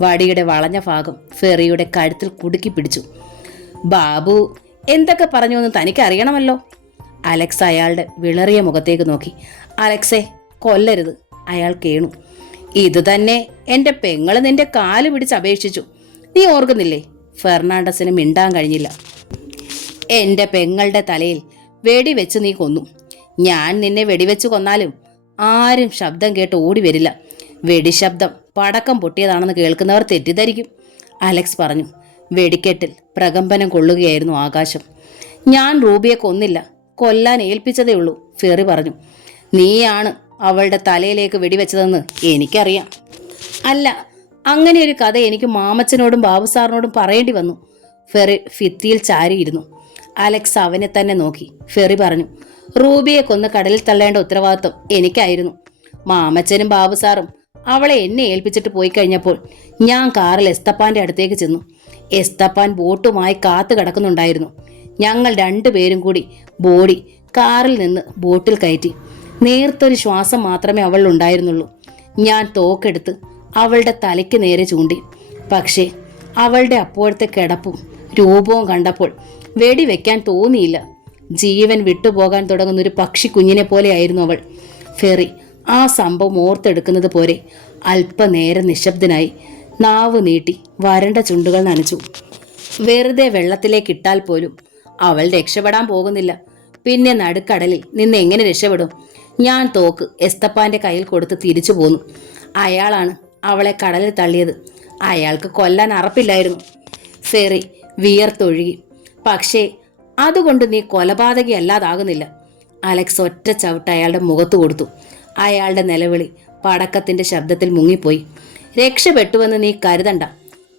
വടിയുടെ വളഞ്ഞ ഭാഗം ഫെറിയുടെ കഴുത്തിൽ കുടുക്കി പിടിച്ചു. ബാബു എന്തൊക്കെ പറഞ്ഞുവെന്ന് തനിക്ക് അറിയണമല്ലോ. അലക്സ് അയാളുടെ വിളറിയ മുഖത്തേക്ക് നോക്കി. അലക്സേ, കൊല്ലരുത്. അയാൾ കേണു. ഇത് തന്നെ എൻ്റെ പെങ്ങള് നിന്റെ കാല് പിടിച്ച് അപേക്ഷിച്ചു. നീ ഓർക്കുന്നില്ലേ? ഫെർണാണ്ടസിന് മിണ്ടാൻ കഴിഞ്ഞില്ല. എൻ്റെ പെങ്ങളുടെ തലയിൽ വെടിവെച്ച് നീ കൊന്നു. ഞാൻ നിന്നെ വെടിവെച്ച് കൊന്നാലും ആരും ശബ്ദം കേട്ട് ഓടി വരില്ല. വെടിശബ്ദം പടക്കം പൊട്ടിയതാണെന്ന് കേൾക്കുന്നവർ തെറ്റിദ്ധരിക്കും. അലക്സ് പറഞ്ഞു. വെടിക്കെട്ടിൽ പ്രകമ്പനം കൊള്ളുകയായിരുന്നു ആകാശം. ഞാൻ റൂബിയെ കൊന്നില്ല, കൊല്ലാൻ ഏൽപ്പിച്ചതേ ഉള്ളൂ, ഫെറി പറഞ്ഞു. നീയാണ് അവളുടെ തലയിലേക്ക് വെടിവെച്ചതെന്ന് എനിക്കറിയാം. അല്ല, അങ്ങനെ ഒരു കഥ എനിക്ക് മാമച്ചനോടും ബാബു സാറിനോടും പറയേണ്ടി വന്നു. ഫെറി ഭിത്തിയിൽ ചാരിയിരുന്നു. അലക്സ് അവനെ തന്നെ നോക്കി. ഫെറി പറഞ്ഞു. റൂബിയെ കൊന്ന് കടലിൽ തള്ളേണ്ട ഉത്തരവാദിത്വം എനിക്കായിരുന്നു. മാമച്ചനും ബാബു സാറും അവളെ എന്നെ ഏൽപ്പിച്ചിട്ട് പോയി കഴിഞ്ഞപ്പോൾ ഞാൻ കാറിൽ എസ്തപ്പാന്റെ അടുത്തേക്ക് ചെന്നു. എസ്തപ്പാൻ ബോട്ടുമായി കാത്തു കിടക്കുന്നുണ്ടായിരുന്നു. ഞങ്ങൾ രണ്ടുപേരും കൂടി ബോഡി കാറിൽ നിന്ന് ബോട്ടിൽ കയറ്റി. നേർത്തൊരു ശ്വാസം മാത്രമേ അവളിലുണ്ടായിരുന്നുള്ളൂ. ഞാൻ തോക്കെടുത്ത് അവളുടെ തലയ്ക്ക് നേരെ ചൂണ്ടി. പക്ഷേ അവളുടെ അപ്പോഴത്തെ കിടപ്പും രൂപവും കണ്ടപ്പോൾ വെടിവെക്കാൻ തോന്നിയില്ല. ജീവൻ വിട്ടുപോകാൻ തുടങ്ങുന്നൊരു പക്ഷി കുഞ്ഞിനെ പോലെയായിരുന്നു അവൾ. ഫെറി ആ സംഭവം ഓർത്തെടുക്കുന്നത് പോലെ അല്പനേരം നിശബ്ദനായി. നാവ് നീട്ടി വരണ്ട ചുണ്ടുകൾ നനച്ചു. വെറുതെ വെള്ളത്തിലേക്കിട്ടാൽ പോലും അവൾ രക്ഷപ്പെടാൻ പോകുന്നില്ല. പിന്നെ നടുക്കടലിൽ നിന്ന് എങ്ങനെ രക്ഷപ്പെടും? ഞാൻ തോക്ക് എസ്തപ്പാന്റെ കയ്യിൽ കൊടുത്ത് തിരിച്ചു പോന്നു. അയാളാണ് അവളെ കടലിൽ തള്ളിയത്. അയാൾക്ക് കൊല്ലാൻ അറപ്പില്ലായിരുന്നു. ഫെറി വിയർത്തൊഴുകി. പക്ഷേ അതുകൊണ്ട് നീ കൊലപാതകയല്ലാതാകുന്നില്ല. അലക്സ് ഒറ്റ ചവിട്ട് അയാളുടെ മുഖത്ത് കൊടുത്തു. അയാളുടെ നിലവിളി പടക്കത്തിന്റെ ശബ്ദത്തിൽ മുങ്ങിപ്പോയി. രക്ഷപ്പെട്ടുവെന്ന് നീ കരുതണ്ട.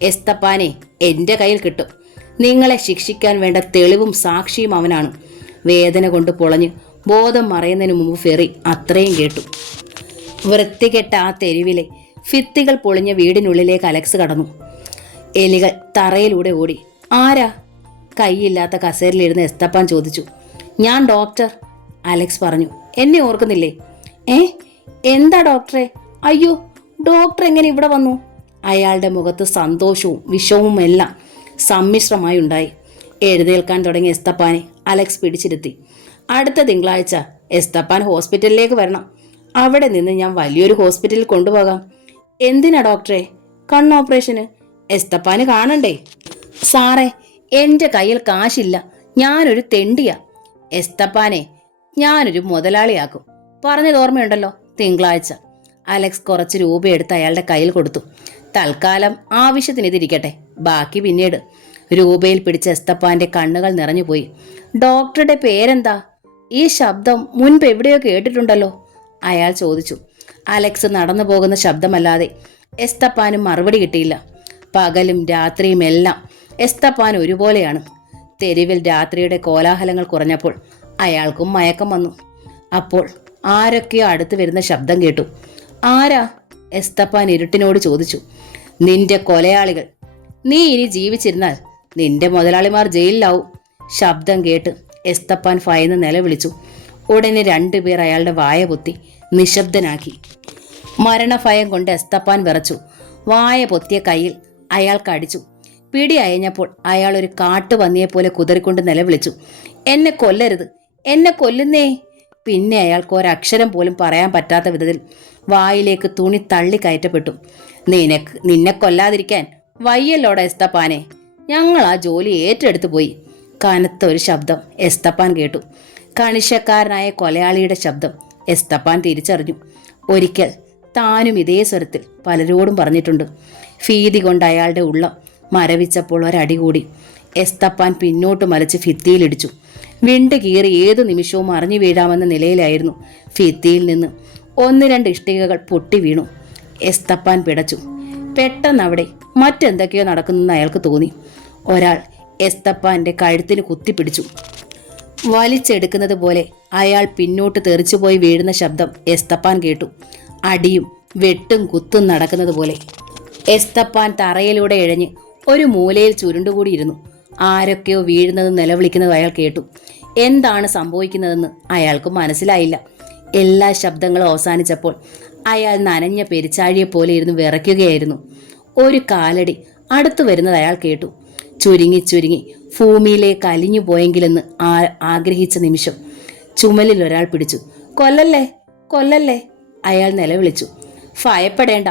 എസ്തപ്പാനെ എൻ്റെ കയ്യിൽ കിട്ടും. നിങ്ങളെ ശിക്ഷിക്കാൻ വേണ്ട തെളിവും സാക്ഷിയും അവനാണ്. വേദന കൊണ്ട് പൊളഞ്ഞ് ബോധം മറയുന്നതിന് മുമ്പ് ഫെറി അത്രയും കേട്ടു. വൃത്തികെട്ട ആ തെരുവിലെ ഭിത്തികൾ പൊളിഞ്ഞ വീടിനുള്ളിലേക്ക് അലക്സ് കടന്നു. എലികൾ തറയിലൂടെ ഓടി. ആരാ? കൈയില്ലാത്ത കസേരയിലിരുന്ന് എസ്തപ്പാൻ ചോദിച്ചു. ഞാൻ ഡോക്ടർ, അലക്സ് പറഞ്ഞു. എന്നെ ഓർക്കുന്നില്ലേ? എന്താ ഡോക്ടറെ? അയ്യോ, ഡോക്ടർ എങ്ങനെ ഇവിടെ വന്നു? അയാളുടെ മുഖത്ത് സന്തോഷവും വിഷവും എല്ലാം സമ്മിശ്രമായി ഉണ്ടായി. എഴുന്നേൽക്കാൻ തുടങ്ങിയ എസ്തപ്പാനെ അലക്സ് പിടിച്ചിരുത്തി. അടുത്ത തിങ്കളാഴ്ച എസ്തപ്പാൻ ഹോസ്പിറ്റലിലേക്ക് വരണം. അവിടെ നിന്ന് ഞാൻ വലിയൊരു ഹോസ്പിറ്റലിൽ കൊണ്ടുപോകാം. എന്തിനാ ഡോക്ടറെ? കണ്ണ് ഓപ്പറേഷന്. എസ്തപ്പാന് കാണണ്ടേ? സാറേ, എൻ്റെ കയ്യിൽ കാശില്ല. ഞാനൊരു തെണ്ടിയാ. എസ്തപ്പാനെ ഞാനൊരു മുതലാളിയാക്കും. പറഞ്ഞത് ഓർമ്മയുണ്ടല്ലോ? തിങ്കളാഴ്ച. അലക്സ് കുറച്ച് രൂപയെടുത്ത് അയാളുടെ കയ്യിൽ കൊടുത്തു. തൽക്കാലം ആവശ്യത്തിന് ഇതിരിക്കട്ടെ, ബാക്കി പിന്നീട്. രൂപയിൽ പിടിച്ച എസ്തപ്പാന്റെ കണ്ണുകൾ നിറഞ്ഞുപോയി. ഡോക്ടറുടെ പേരെന്താ? ഈ ശബ്ദം മുൻപ് എവിടെയോ കേട്ടിട്ടുണ്ടല്ലോ, അയാൾ ചോദിച്ചു. അലക്സ് നടന്നു പോകുന്ന ശബ്ദമല്ലാതെ എസ്തപ്പാനും മറുപടി കിട്ടിയില്ല. പകലും രാത്രിയും എല്ലാം എസ്തപ്പാൻ ഒരുപോലെയാണ്. തെരുവിൽ രാത്രിയുടെ കോലാഹലങ്ങൾ കുറഞ്ഞപ്പോൾ അയാൾക്കും മയക്കം വന്നു. അപ്പോൾ ആരൊക്കെയോ അടുത്ത് വരുന്ന ശബ്ദം കേട്ടു. ആരാ? എസ്തപ്പാൻ ഇരുട്ടിനോട് ചോദിച്ചു. നിന്റെ കൊലയാളികൾ. നീ ഇനി ജീവിച്ചിരുന്നാൽ നിന്റെ മുതലാളിമാർ ജയിലിലാവും. ശബ്ദം കേട്ട് എസ്തപ്പാൻ ഭയന്ന് നിലവിളിച്ചു. ഉടനെ രണ്ടുപേർ അയാളുടെ വായ പൊത്തി നിശബ്ദനാക്കി. മരണഭയം കൊണ്ട് എസ്തപ്പാൻ വിറച്ചു. വായ പൊത്തിയ കയ്യിൽ അയാൾ കടിച്ചു. പിടി അയഞ്ഞപ്പോൾ അയാൾ ഒരു കാട്ടുപന്നിയെപ്പോലെ കുതറിക്കൊണ്ട് നിലവിളിച്ചു. എന്നെ കൊല്ലരുത്, എന്നെ കൊല്ലുന്നേ. പിന്നെ അയാൾക്ക് ഒരക്ഷരം പോലും പറയാൻ പറ്റാത്ത വിധത്തിൽ വായിലേക്ക് തുണി തള്ളി കയറ്റപ്പെട്ടു. നിന്നെ കൊല്ലാതിരിക്കാൻ വയ്യല്ലോടെ എസ്തപ്പാനെ. ഞങ്ങൾ ആ ജോലി ഏറ്റെടുത്തു പോയി. കനത്ത ഒരു ശബ്ദം എസ്തപ്പാൻ കേട്ടു. കണിശക്കാരനായ കൊലയാളിയുടെ ശബ്ദം എസ്തപ്പാൻ തിരിച്ചറിഞ്ഞു. ഒരിക്കൽ താനും ഇതേ സ്വരത്തിൽ പലരോടും പറഞ്ഞിട്ടുണ്ട്. ഭീതി കൊണ്ട് അയാളുടെ ഉള്ളം മരവിച്ചപ്പോൾ ഒരടി കൂടി. എസ്തപ്പാൻ പിന്നോട്ട് മലച്ച് ഭിത്തിയിലിടിച്ചു. വിണ്ട് കീറി ഏതു നിമിഷവും മറിഞ്ഞു വീഴാമെന്ന നിലയിലായിരുന്നു. ഭിത്തിയിൽ നിന്ന് 1-2 ഇഷ്ടികകൾ പൊട്ടി വീണു. എസ്തപ്പാൻ പിടച്ചു. പെട്ടെന്ന് അവിടെ മറ്റെന്തൊക്കെയോ നടക്കുന്നെന്ന് അയാൾക്ക് തോന്നി. ഒരാൾ എസ്തപ്പാന്റെ കഴുത്തിന് കുത്തിപ്പിടിച്ചു. വലിച്ചെടുക്കുന്നത് പോലെ അയാൾ പിന്നോട്ട് തെറിച്ചുപോയി വീഴുന്ന ശബ്ദം എസ്തപ്പാൻ കേട്ടു. അടിയും വെട്ടും കുത്തും നടക്കുന്നത് പോലെ. എസ്തപ്പാൻ തറയിലൂടെ ഇഴഞ്ഞ് ഒരു മൂലയിൽ ചുരുണ്ടുകൂടിയിരുന്നു. ആരൊക്കെയോ വീഴുന്നതും നിലവിളിക്കുന്നതും അയാൾ കേട്ടു. എന്താണ് സംഭവിക്കുന്നതെന്ന് അയാൾക്ക് മനസ്സിലായില്ല. എല്ലാ ശബ്ദങ്ങളും അവസാനിച്ചപ്പോൾ അയാൾ നനഞ്ഞ പെരിച്ചാഴിയെപ്പോലെ ഇരുന്ന് വിറയ്ക്കുകയായിരുന്നു. ഒരു കാലടി അടുത്തു വരുന്നത് അയാൾ കേട്ടു. ചുരുങ്ങി ചുരുങ്ങി ഭൂമിയിലേക്ക് അലിഞ്ഞു പോയെങ്കിലെന്ന് ആഗ്രഹിച്ച നിമിഷം ചുമലിൽ ഒരാൾ പിടിച്ചു. കൊല്ലല്ലേ, കൊല്ലല്ലേ, അയാൾ നിലവിളിച്ചു. ഭയപ്പെടേണ്ട,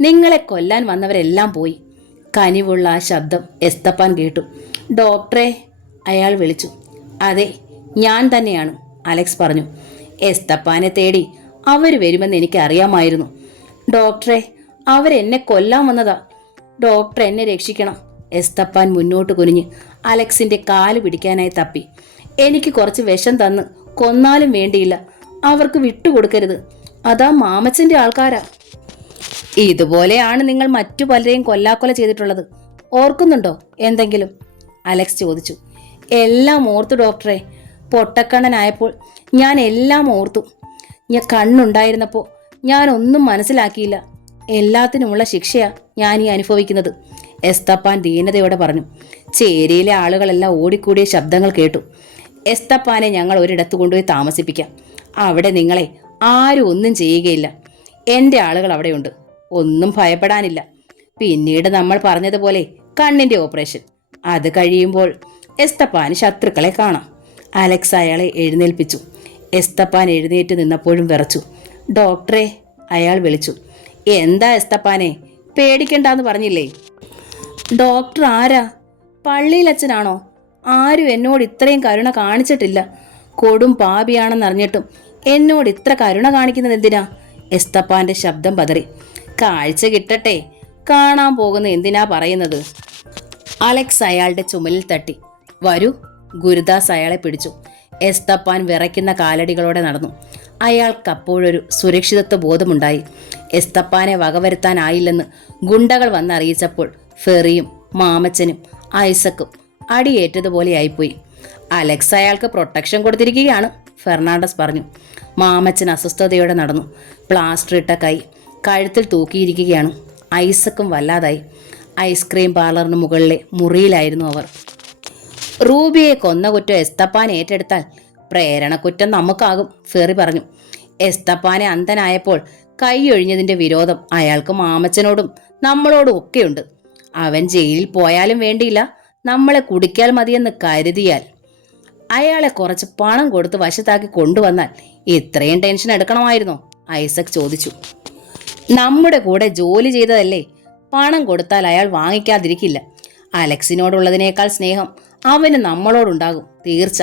നിങ്ങളെ കൊല്ലാൻ വന്നവരെല്ലാം പോയി. കനിവുള്ള ആ ശബ്ദം എസ്തപ്പാൻ കേട്ടു. ഡോക്ടറെ, അയാൾ വിളിച്ചു. അതെ, ഞാൻ തന്നെയാണ്, അലക്സ് പറഞ്ഞു. എസ്തപ്പാനെ തേടി അവർ വരുമെന്ന് എനിക്ക് അറിയാമായിരുന്നു. ഡോക്ടറെ, അവരെന്നെ കൊല്ലാൻ വന്നതാ. ഡോക്ടർ എന്നെ രക്ഷിക്കണം. എസ്തപ്പാൻ മുന്നോട്ട് കുനിഞ്ഞ് അലക്സിന്റെ കാല് പിടിക്കാനായി തപ്പി. എനിക്ക് കുറച്ച് വിഷം തന്ന് കൊന്നാലും വേണ്ടിയില്ല, അവർക്ക് വിട്ടുകൊടുക്കരുത്. അതാ മാമച്ചന്റെ ആൾക്കാരാ. ഇതുപോലെയാണ് നിങ്ങൾ മറ്റു പലരെയും കൊല്ലാക്കൊല ചെയ്തിട്ടുള്ളത്. ഓർക്കുന്നുണ്ടോ എന്തെങ്കിലും? അലക്സ് ചോദിച്ചു. എല്ലാം ഓർത്തു ഡോക്ടറെ. പൊട്ടക്കണ്ണനായപ്പോൾ ഞാൻ എല്ലാം ഓർത്തു. ഞാൻ കണ്ണുണ്ടായിരുന്നപ്പോൾ ഞാൻ ഒന്നും മനസ്സിലാക്കിയില്ല. എല്ലാത്തിനുമുള്ള ശിക്ഷയാ ഞാൻ ഈ അനുഭവിക്കുന്നത്, എസ്തപ്പാൻ ദീനതയോടെ പറഞ്ഞു. ചേരിയിലെ ആളുകളെല്ലാം ഓടിക്കൂടിയ ശബ്ദങ്ങൾ കേട്ടു. എസ്തപ്പാനെ ഞങ്ങൾ ഒരിടത്ത് കൊണ്ടുപോയി താമസിപ്പിക്കാം. അവിടെ നിങ്ങളെ ആരും ഒന്നും ചെയ്യുകയില്ല. എൻ്റെ ആളുകൾ അവിടെയുണ്ട്, ഒന്നും ഭയപ്പെടാനില്ല. പിന്നീട് നമ്മൾ പറഞ്ഞതുപോലെ കണ്ണിൻ്റെ ഓപ്പറേഷൻ. അത് കഴിയുമ്പോൾ എസ്തപ്പാന് ശത്രുക്കളെ കാണാം. അലക്സ് അയാളെ എഴുന്നേൽപ്പിച്ചു. എസ്തപ്പാൻ എഴുന്നേറ്റ് നിന്നപ്പോഴും വിറച്ചു. ഡോക്ടറെ, അയാൾ വിളിച്ചു. എന്താ എസ്തപ്പാനെ, പേടിക്കണ്ടെന്ന് പറഞ്ഞില്ലേ? ഡോക്ടർ ആരാ? പള്ളിയിലച്ഛനാണോ? ആരും എന്നോട് ഇത്രയും കരുണ കാണിച്ചിട്ടില്ല. കൊടും പാപിയാണെന്നറിഞ്ഞിട്ടും എന്നോട് ഇത്ര കരുണ കാണിക്കുന്നത് എന്തിനാ? എസ്തപ്പാന്റെ ശബ്ദം പതറി. കാഴ്ച കിട്ടട്ടെ, കാണാൻ പോകുന്ന എന്തിനാ പറയുന്നത്? അലക്സ് അയാളുടെ ചുമലിൽ തട്ടി. വരൂ. ഗുരുദാസ് അയാളെ പിടിച്ചു. എസ്തപ്പാൻ വിറയ്ക്കുന്ന കാലടികളോടെ നടന്നു. അയാൾക്കപ്പോഴൊരു സുരക്ഷിതത്വ ബോധമുണ്ടായി. എസ്തപ്പാനെ വകവരുത്താനായില്ലെന്ന് ഗുണ്ടകൾ വന്നറിയിച്ചപ്പോൾ ഫെറിയും മാമച്ചനും ഐസക്കും അടിയേറ്റതുപോലെയായിപ്പോയി. അലക്സ് അയാൾക്ക് പ്രൊട്ടക്ഷൻ കൊടുത്തിരിക്കുകയാണ്, ഫെർണാണ്ടസ് പറഞ്ഞു. മാമച്ചൻ അസ്വസ്ഥതയോടെ നടന്നു. പ്ലാസ്റ്റർ ഇട്ട കൈ കഴുത്തിൽ തൂക്കിയിരിക്കുകയാണ്. ഐസക്കും വല്ലാതായി. ഐസ്ക്രീം പാർലറിന് മുകളിലെ മുറിയിലായിരുന്നു അവർ. റൂബിയെ കൊന്ന കുറ്റം എസ്തപ്പാൻ ഏറ്റെടുത്താൽ പ്രേരണക്കുറ്റം നമുക്കാകും, ഫെറി പറഞ്ഞു. എസ്തപ്പാനെ അന്ധനായപ്പോൾ കൈയൊഴിഞ്ഞതിൻ്റെ വിരോധം അയാൾക്ക് മാമച്ചനോടും നമ്മളോടും ഒക്കെയുണ്ട്. അവൻ ജയിലിൽ പോയാലും വേണ്ടിയില്ല, നമ്മളെ കുടിക്കാൽ മതിയെന്ന് കരുതിയാൽ. അയാളെ കുറച്ച് പണം കൊടുത്ത് വശത്താക്കി കൊണ്ടുവന്നാൽ ഇത്രയും ടെൻഷൻ എടുക്കണമായിരുന്നോ? ഐസക് ചോദിച്ചു. നമ്മുടെ കൂടെ ജോലി ചെയ്തതല്ലേ, പണം കൊടുത്താൽ അയാൾ വാങ്ങിക്കാതിരിക്കില്ല. അലക്സിനോടുള്ളതിനേക്കാൾ സ്നേഹം അവന് നമ്മളോടുണ്ടാകും, തീർച്ച.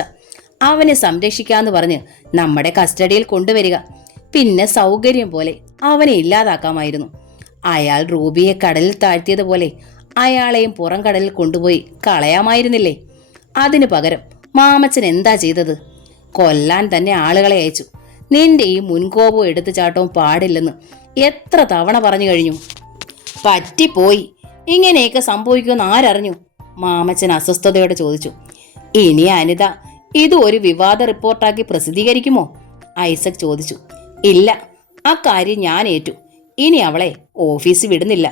അവനെ സംരക്ഷിക്കാന്ന് പറഞ്ഞ് നമ്മുടെ കസ്റ്റഡിയിൽ കൊണ്ടുവരിക. പിന്നെ സൗകര്യം പോലെ അവനെ ഇല്ലാതാക്കാമായിരുന്നു. അയാൾ റൂബിയെ കടലിൽ താഴ്ത്തിയതുപോലെ അയാളെയും പുറം കടലിൽ കൊണ്ടുപോയി കളയാമായിരുന്നില്ലേ? അതിനു പകരം മാമച്ചൻ എന്താ ചെയ്തത്? കൊല്ലാൻ തന്നെ ആളുകളെ അയച്ചു. നിന്റെ ഈ മുൻകോപവും എടുത്തുചാട്ടവും പാടില്ലെന്ന് എത്ര തവണ പറഞ്ഞു കഴിഞ്ഞു. പറ്റിപ്പോയി. ഇങ്ങനെയൊക്കെ സംഭവിക്കുമെന്ന് ആരറിഞ്ഞു? മാമച്ചൻ അസ്വസ്ഥതയോടെ ചോദിച്ചു. ഇനി അനിത ഇത് ഒരു വിവാദ റിപ്പോർട്ടാക്കി പ്രസിദ്ധീകരിക്കുമോ? ഐസക് ചോദിച്ചു. ഇല്ല, ആ കാര്യം ഞാൻ ഏറ്റു. ഇനി അവളെ ഓഫീസിൽ വിടുന്നില്ല.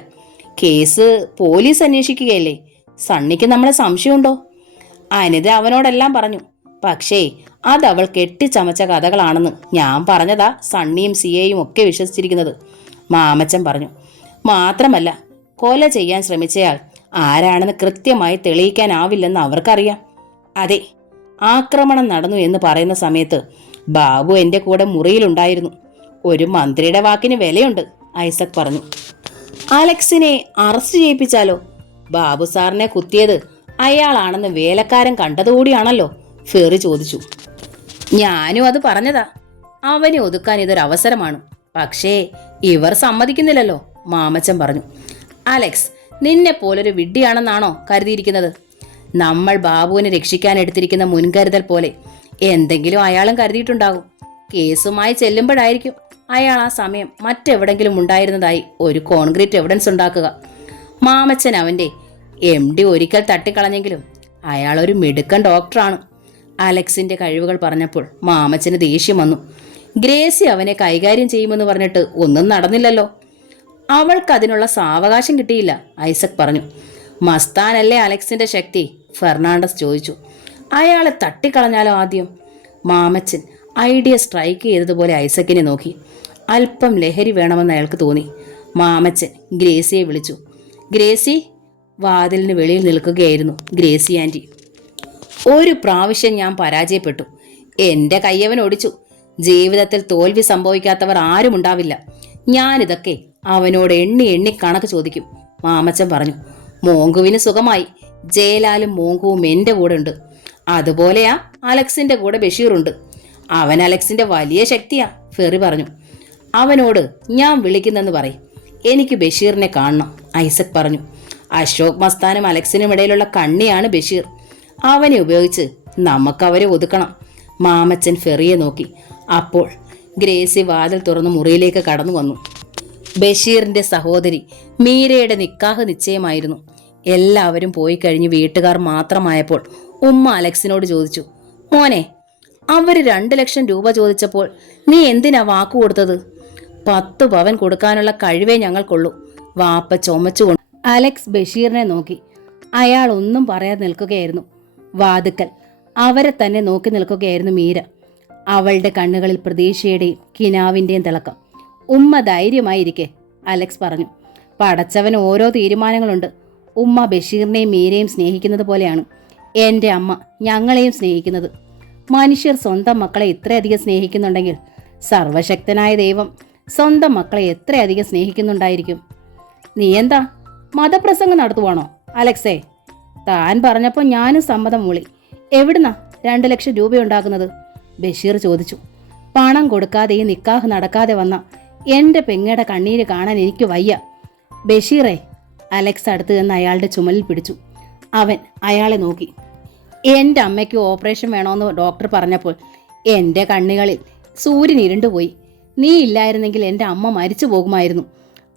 Case police അന്വേഷിക്കുകയല്ലേ. സണ്ണിക്ക് നമ്മളെ സംശയമുണ്ടോ? അനിത അവനോടെല്ലാം പറഞ്ഞു. പക്ഷേ അതവൾ കെട്ടിച്ചമച്ച കഥകളാണെന്ന് ഞാൻ പറഞ്ഞതാ സണ്ണിയും സിയയും ഒക്കെ വിശ്വസിച്ചിരിക്കുന്നത്, മാമച്ചൻ പറഞ്ഞു. മാത്രമല്ല, കൊല ചെയ്യാൻ ശ്രമിച്ചയാൾ ആരാണെന്ന് കൃത്യമായി തെളിയിക്കാനാവില്ലെന്ന് അവർക്കറിയാം. അതെ, ആക്രമണം നടന്നു എന്ന് പറയുന്ന സമയത്ത് ബാബു എൻ്റെ കൂടെ മുറിയിലുണ്ടായിരുന്നു. ഒരു മന്ത്രിയുടെ വാക്കിന് വിലയുണ്ട്, ഐസക് പറഞ്ഞു. അലക്സിനെ അറസ്റ്റ് ചെയ്യിപ്പിച്ചാലോ? ബാബു സാറിനെ കുത്തിയത് അയാളാണെന്ന് വേലക്കാരൻ കണ്ടതുകൂടിയാണല്ലോ, ഫെറി ചോദിച്ചു. ഞാനും അത് പറഞ്ഞതാ. അവനെ ഒതുക്കാൻ ഇതൊരു അവസരമാണ്. പക്ഷേ ഇവർ സമ്മതിക്കുന്നില്ലല്ലോ, മാമച്ചൻ പറഞ്ഞു. അലക്സ്, നിന്നെ പോലൊരു വിഡ്ഢിയാണെന്നാണോ കരുതിയിരിക്കുന്നത്? നമ്മൾ ബാബുവിനെ രക്ഷിക്കാൻ എടുത്തിരിക്കുന്ന മുൻകരുതൽ പോലെ എന്തെങ്കിലും അയാളും കരുതിയിട്ടുണ്ടാകും. കേസുമായി ചെല്ലുമ്പോഴായിരിക്കും അയാൾ ആ സമയം മറ്റെവിടെങ്കിലും ഉണ്ടായിരുന്നതായി ഒരു കോൺക്രീറ്റ് എവിഡൻസ് ഉണ്ടാക്കുക. മാമച്ചൻ അവന്റെ MD ഒരിക്കൽ തട്ടിക്കളഞ്ഞെങ്കിലും അയാൾ ഒരു മിടുക്കൻ ഡോക്ടറാണ്. അലക്സിന്റെ കഴിവുകൾ പറഞ്ഞപ്പോൾ മാമച്ചന് ദേഷ്യം വന്നു. ഗ്രേസി അവനെ കൈകാര്യം ചെയ്യുമെന്ന് പറഞ്ഞിട്ട് ഒന്നും നടന്നില്ലല്ലോ. അവൾക്ക് അതിനുള്ള സാവകാശം കിട്ടിയില്ല, ഐസക് പറഞ്ഞു. മസ്താനല്ലേ അലക്സിന്റെ ശക്തി? ഫെർണാണ്ടസ് ചോദിച്ചു. അയാളെ തട്ടിക്കളഞ്ഞാലോ ആദ്യം? മാമച്ചൻ ഐഡിയ സ്ട്രൈക്ക് ചെയ്തതുപോലെ ഐസക്കിനെ നോക്കി. അല്പം ലഹരി വേണമെന്ന് അയാൾക്ക് തോന്നി. മാമച്ചൻ ഗ്രേസിയെ വിളിച്ചു. ഗ്രേസി. വാതിലിന് വെളിയിൽ നിൽക്കുകയായിരുന്നു ഗ്രേസി ആൻറ്റി. ഒരു പ്രാവശ്യം ഞാൻ പരാജയപ്പെട്ടു. എൻ്റെ കയ്യവൻ ഒടിച്ചു. ജീവിതത്തിൽ തോൽവി സംഭവിക്കാത്തവർ ആരും ഉണ്ടാവില്ല. ഞാനിതൊക്കെ അവനോട് എണ്ണി എണ്ണി കണക്ക് ചോദിക്കും, മാമച്ചൻ പറഞ്ഞു. മോങ്കുവിന് സുഖമായി. ജയലാലും മോങ്കുവും എൻ്റെ കൂടെ ഉണ്ട്. അതുപോലെയാ അലക്സിന്റെ കൂടെ ബഷീറുണ്ട്. അവൻ അലക്സിന്റെ വലിയ ശക്തിയാ, ഫെറി പറഞ്ഞു. അവനോട് ഞാൻ വിളിക്കുന്നെന്ന് പറയും. എനിക്ക് ബഷീറിനെ കാണണം, ഐസക് പറഞ്ഞു. അശോക് മസ്താനും അലക്സിനും ഇടയിലുള്ള കണ്ണിയാണ് ബഷീർ. അവനെ ഉപയോഗിച്ച് നമുക്കവരെ ഒതുക്കണം. മാമച്ചൻ ഫെറിയെ നോക്കി. അപ്പോൾ ഗ്രേസി വാതിൽ തുറന്ന് മുറിയിലേക്ക് കടന്നു വന്നു. ബഷീറിന്റെ സഹോദരി മീരയുടെ നിക്കാഹ് നിശ്ചയമായിരുന്നു. എല്ലാവരും പോയി കഴിഞ്ഞ് വീട്ടുകാർ മാത്രമായപ്പോൾ ഉമ്മ അലക്സിനോട് ചോദിച്ചു, മോനെ, അവര് 2 ലക്ഷം രൂപ ചോദിച്ചപ്പോൾ നീ എന്തിനാ വാക്കു കൊടുത്തത്? 10 പവൻ കൊടുക്കാനുള്ള കഴിവേ ഞങ്ങൾക്കുള്ളൂ, വാപ്പ ചുമച്ചുകൊണ്ട്. അലക്സ് ബഷീറിനെ നോക്കി. അയാൾ ഒന്നും പറയാതെ നിൽക്കുകയായിരുന്നു. വാതുക്കൽ അവരെ തന്നെ നോക്കി നിൽക്കുകയായിരുന്നു മീര. അവളുടെ കണ്ണുകളിൽ പ്രതീക്ഷയുടെയും കിനാവിന്റെയും തിളക്കം. ഉമ്മ ധൈര്യമായിരിക്കെ, അലക്സ് പറഞ്ഞു. പടച്ചവന് ഓരോ തീരുമാനങ്ങളുണ്ട്. ഉമ്മ ബഷീറിനെയും മീരയും സ്നേഹിക്കുന്നത് പോലെയാണ് എൻ്റെ അമ്മ ഞങ്ങളെയും സ്നേഹിക്കുന്നത്. മനുഷ്യർ സ്വന്തം മക്കളെ ഇത്രയധികം സ്നേഹിക്കുന്നുണ്ടെങ്കിൽ സർവശക്തനായ ദൈവം സ്വന്തം മക്കളെ എത്രയധികം സ്നേഹിക്കുന്നുണ്ടായിരിക്കും. നീ എന്താ മതപ്രസംഗം നടത്തുവാണോ അലക്സേ? താൻ പറഞ്ഞപ്പോൾ ഞാനും സമ്മതം മൂളി. എവിടുന്നാ 2 ലക്ഷം രൂപ ഉണ്ടാക്കുന്നത്? ബഷീർ ചോദിച്ചു. പണം കൊടുക്കാതെ ഈ നിക്കാഹ് നടക്കാതെ വന്ന എൻ്റെ പെങ്ങയുടെ കണ്ണീര് കാണാൻ എനിക്ക് വയ്യ. ബഷീറേ, അലക്സ് അടുത്ത് നിന്ന് അയാളുടെ ചുമലിൽ പിടിച്ചു. അവൻ അയാളെ നോക്കി. എൻ്റെ അമ്മയ്ക്ക് ഓപ്പറേഷൻ വേണമെന്ന് ഡോക്ടർ പറഞ്ഞപ്പോൾ എൻ്റെ കണ്ണുകളിൽ സൂര്യൻ ഇരുണ്ടുപോയി. നീ ഇല്ലായിരുന്നെങ്കിൽ എൻ്റെ അമ്മ മരിച്ചു പോകുമായിരുന്നു.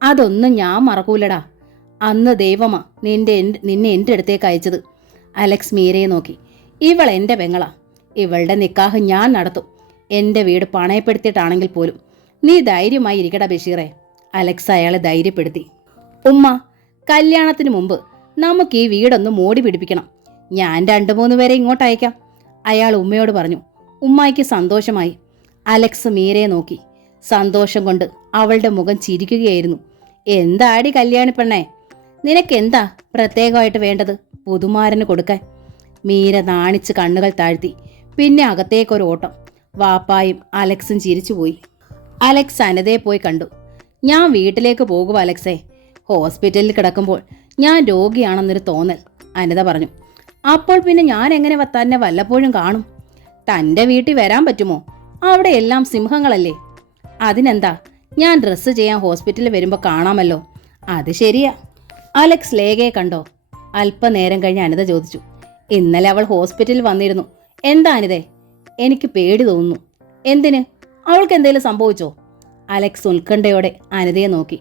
അതൊന്നും ഞാൻ മറക്കൂലടാ. അന്ന് ദൈവമാ നിന്നെ എൻ്റെ അടുത്തേക്ക് അയച്ചത്. അലക്സ് മീരയെ നോക്കി. ഇവൾ എൻ്റെ പെങ്ങളാ. ഇവളുടെ നിക്കാഹ് ഞാൻ നടത്തും, എൻ്റെ വീട് പണയപ്പെടുത്തിയിട്ടാണെങ്കിൽ പോലും. നീ ധൈര്യമായി ഇരിക്കടാ ബഷീറെ, അലക്സ് അയാളെ ധൈര്യപ്പെടുത്തി. ഉമ്മ, കല്യാണത്തിന് മുമ്പ് നമുക്ക് ഈ വീടൊന്ന് മോടി പിടിപ്പിക്കണം. ഞാൻ 2-3 പേരെ ഇങ്ങോട്ട് അയക്കാം, അയാൾ ഉമ്മയോട് പറഞ്ഞു. ഉമ്മായിക്ക് സന്തോഷമായി. അലക്സ് മീരയെ നോക്കി. സന്തോഷം കൊണ്ട് അവളുടെ മുഖം ചിരിക്കുകയായിരുന്നു. എന്താടി കല്യാണി പെണ്ണേ, നിനക്കെന്താ പ്രത്യേകമായിട്ട് വേണ്ടത് പുതുമാരന് കൊടുക്കാൻ? മീര നാണിച്ച് കണ്ണുകൾ താഴ്ത്തി. പിന്നെ അകത്തേക്കൊരു ഓട്ടം. വാപ്പായും അലക്സും ചിരിച്ചുപോയി. അലക്സ് അനതയെ പോയി കണ്ടു. ഞാൻ വീട്ടിലേക്ക് പോകുക അലക്സേ. ഹോസ്പിറ്റലിൽ കിടക്കുമ്പോൾ ഞാൻ രോഗിയാണെന്നൊരു തോന്നൽ, അനിത പറഞ്ഞു. അപ്പോൾ പിന്നെ ഞാൻ എങ്ങനെ തന്നെ വല്ലപ്പോഴും കാണും? തൻ്റെ വീട്ടിൽ വരാൻ പറ്റുമോ? അവിടെ എല്ലാം സിംഹങ്ങളല്ലേ. അതിനെന്താ, ഞാൻ ഡ്രസ്സ് ചെയ്യാൻ ഹോസ്പിറ്റലിൽ വരുമ്പോൾ കാണാമല്ലോ. അത് ശരിയാ. അലക്സ് ലേഖയെ കണ്ടോ? അല്പനേരം കഴിഞ്ഞ് അനിത ചോദിച്ചു. ഇന്നലെ അവൾ ഹോസ്പിറ്റലിൽ വന്നിരുന്നു. എന്താ അനിതേ? എനിക്ക് പേടി തോന്നുന്നു. എന്തിന്? അവൾക്ക് എന്തെങ്കിലും സംഭവിച്ചോ? അലക്സ് ഉത്കണ്ഠയോടെ അനിതയെ നോക്കി.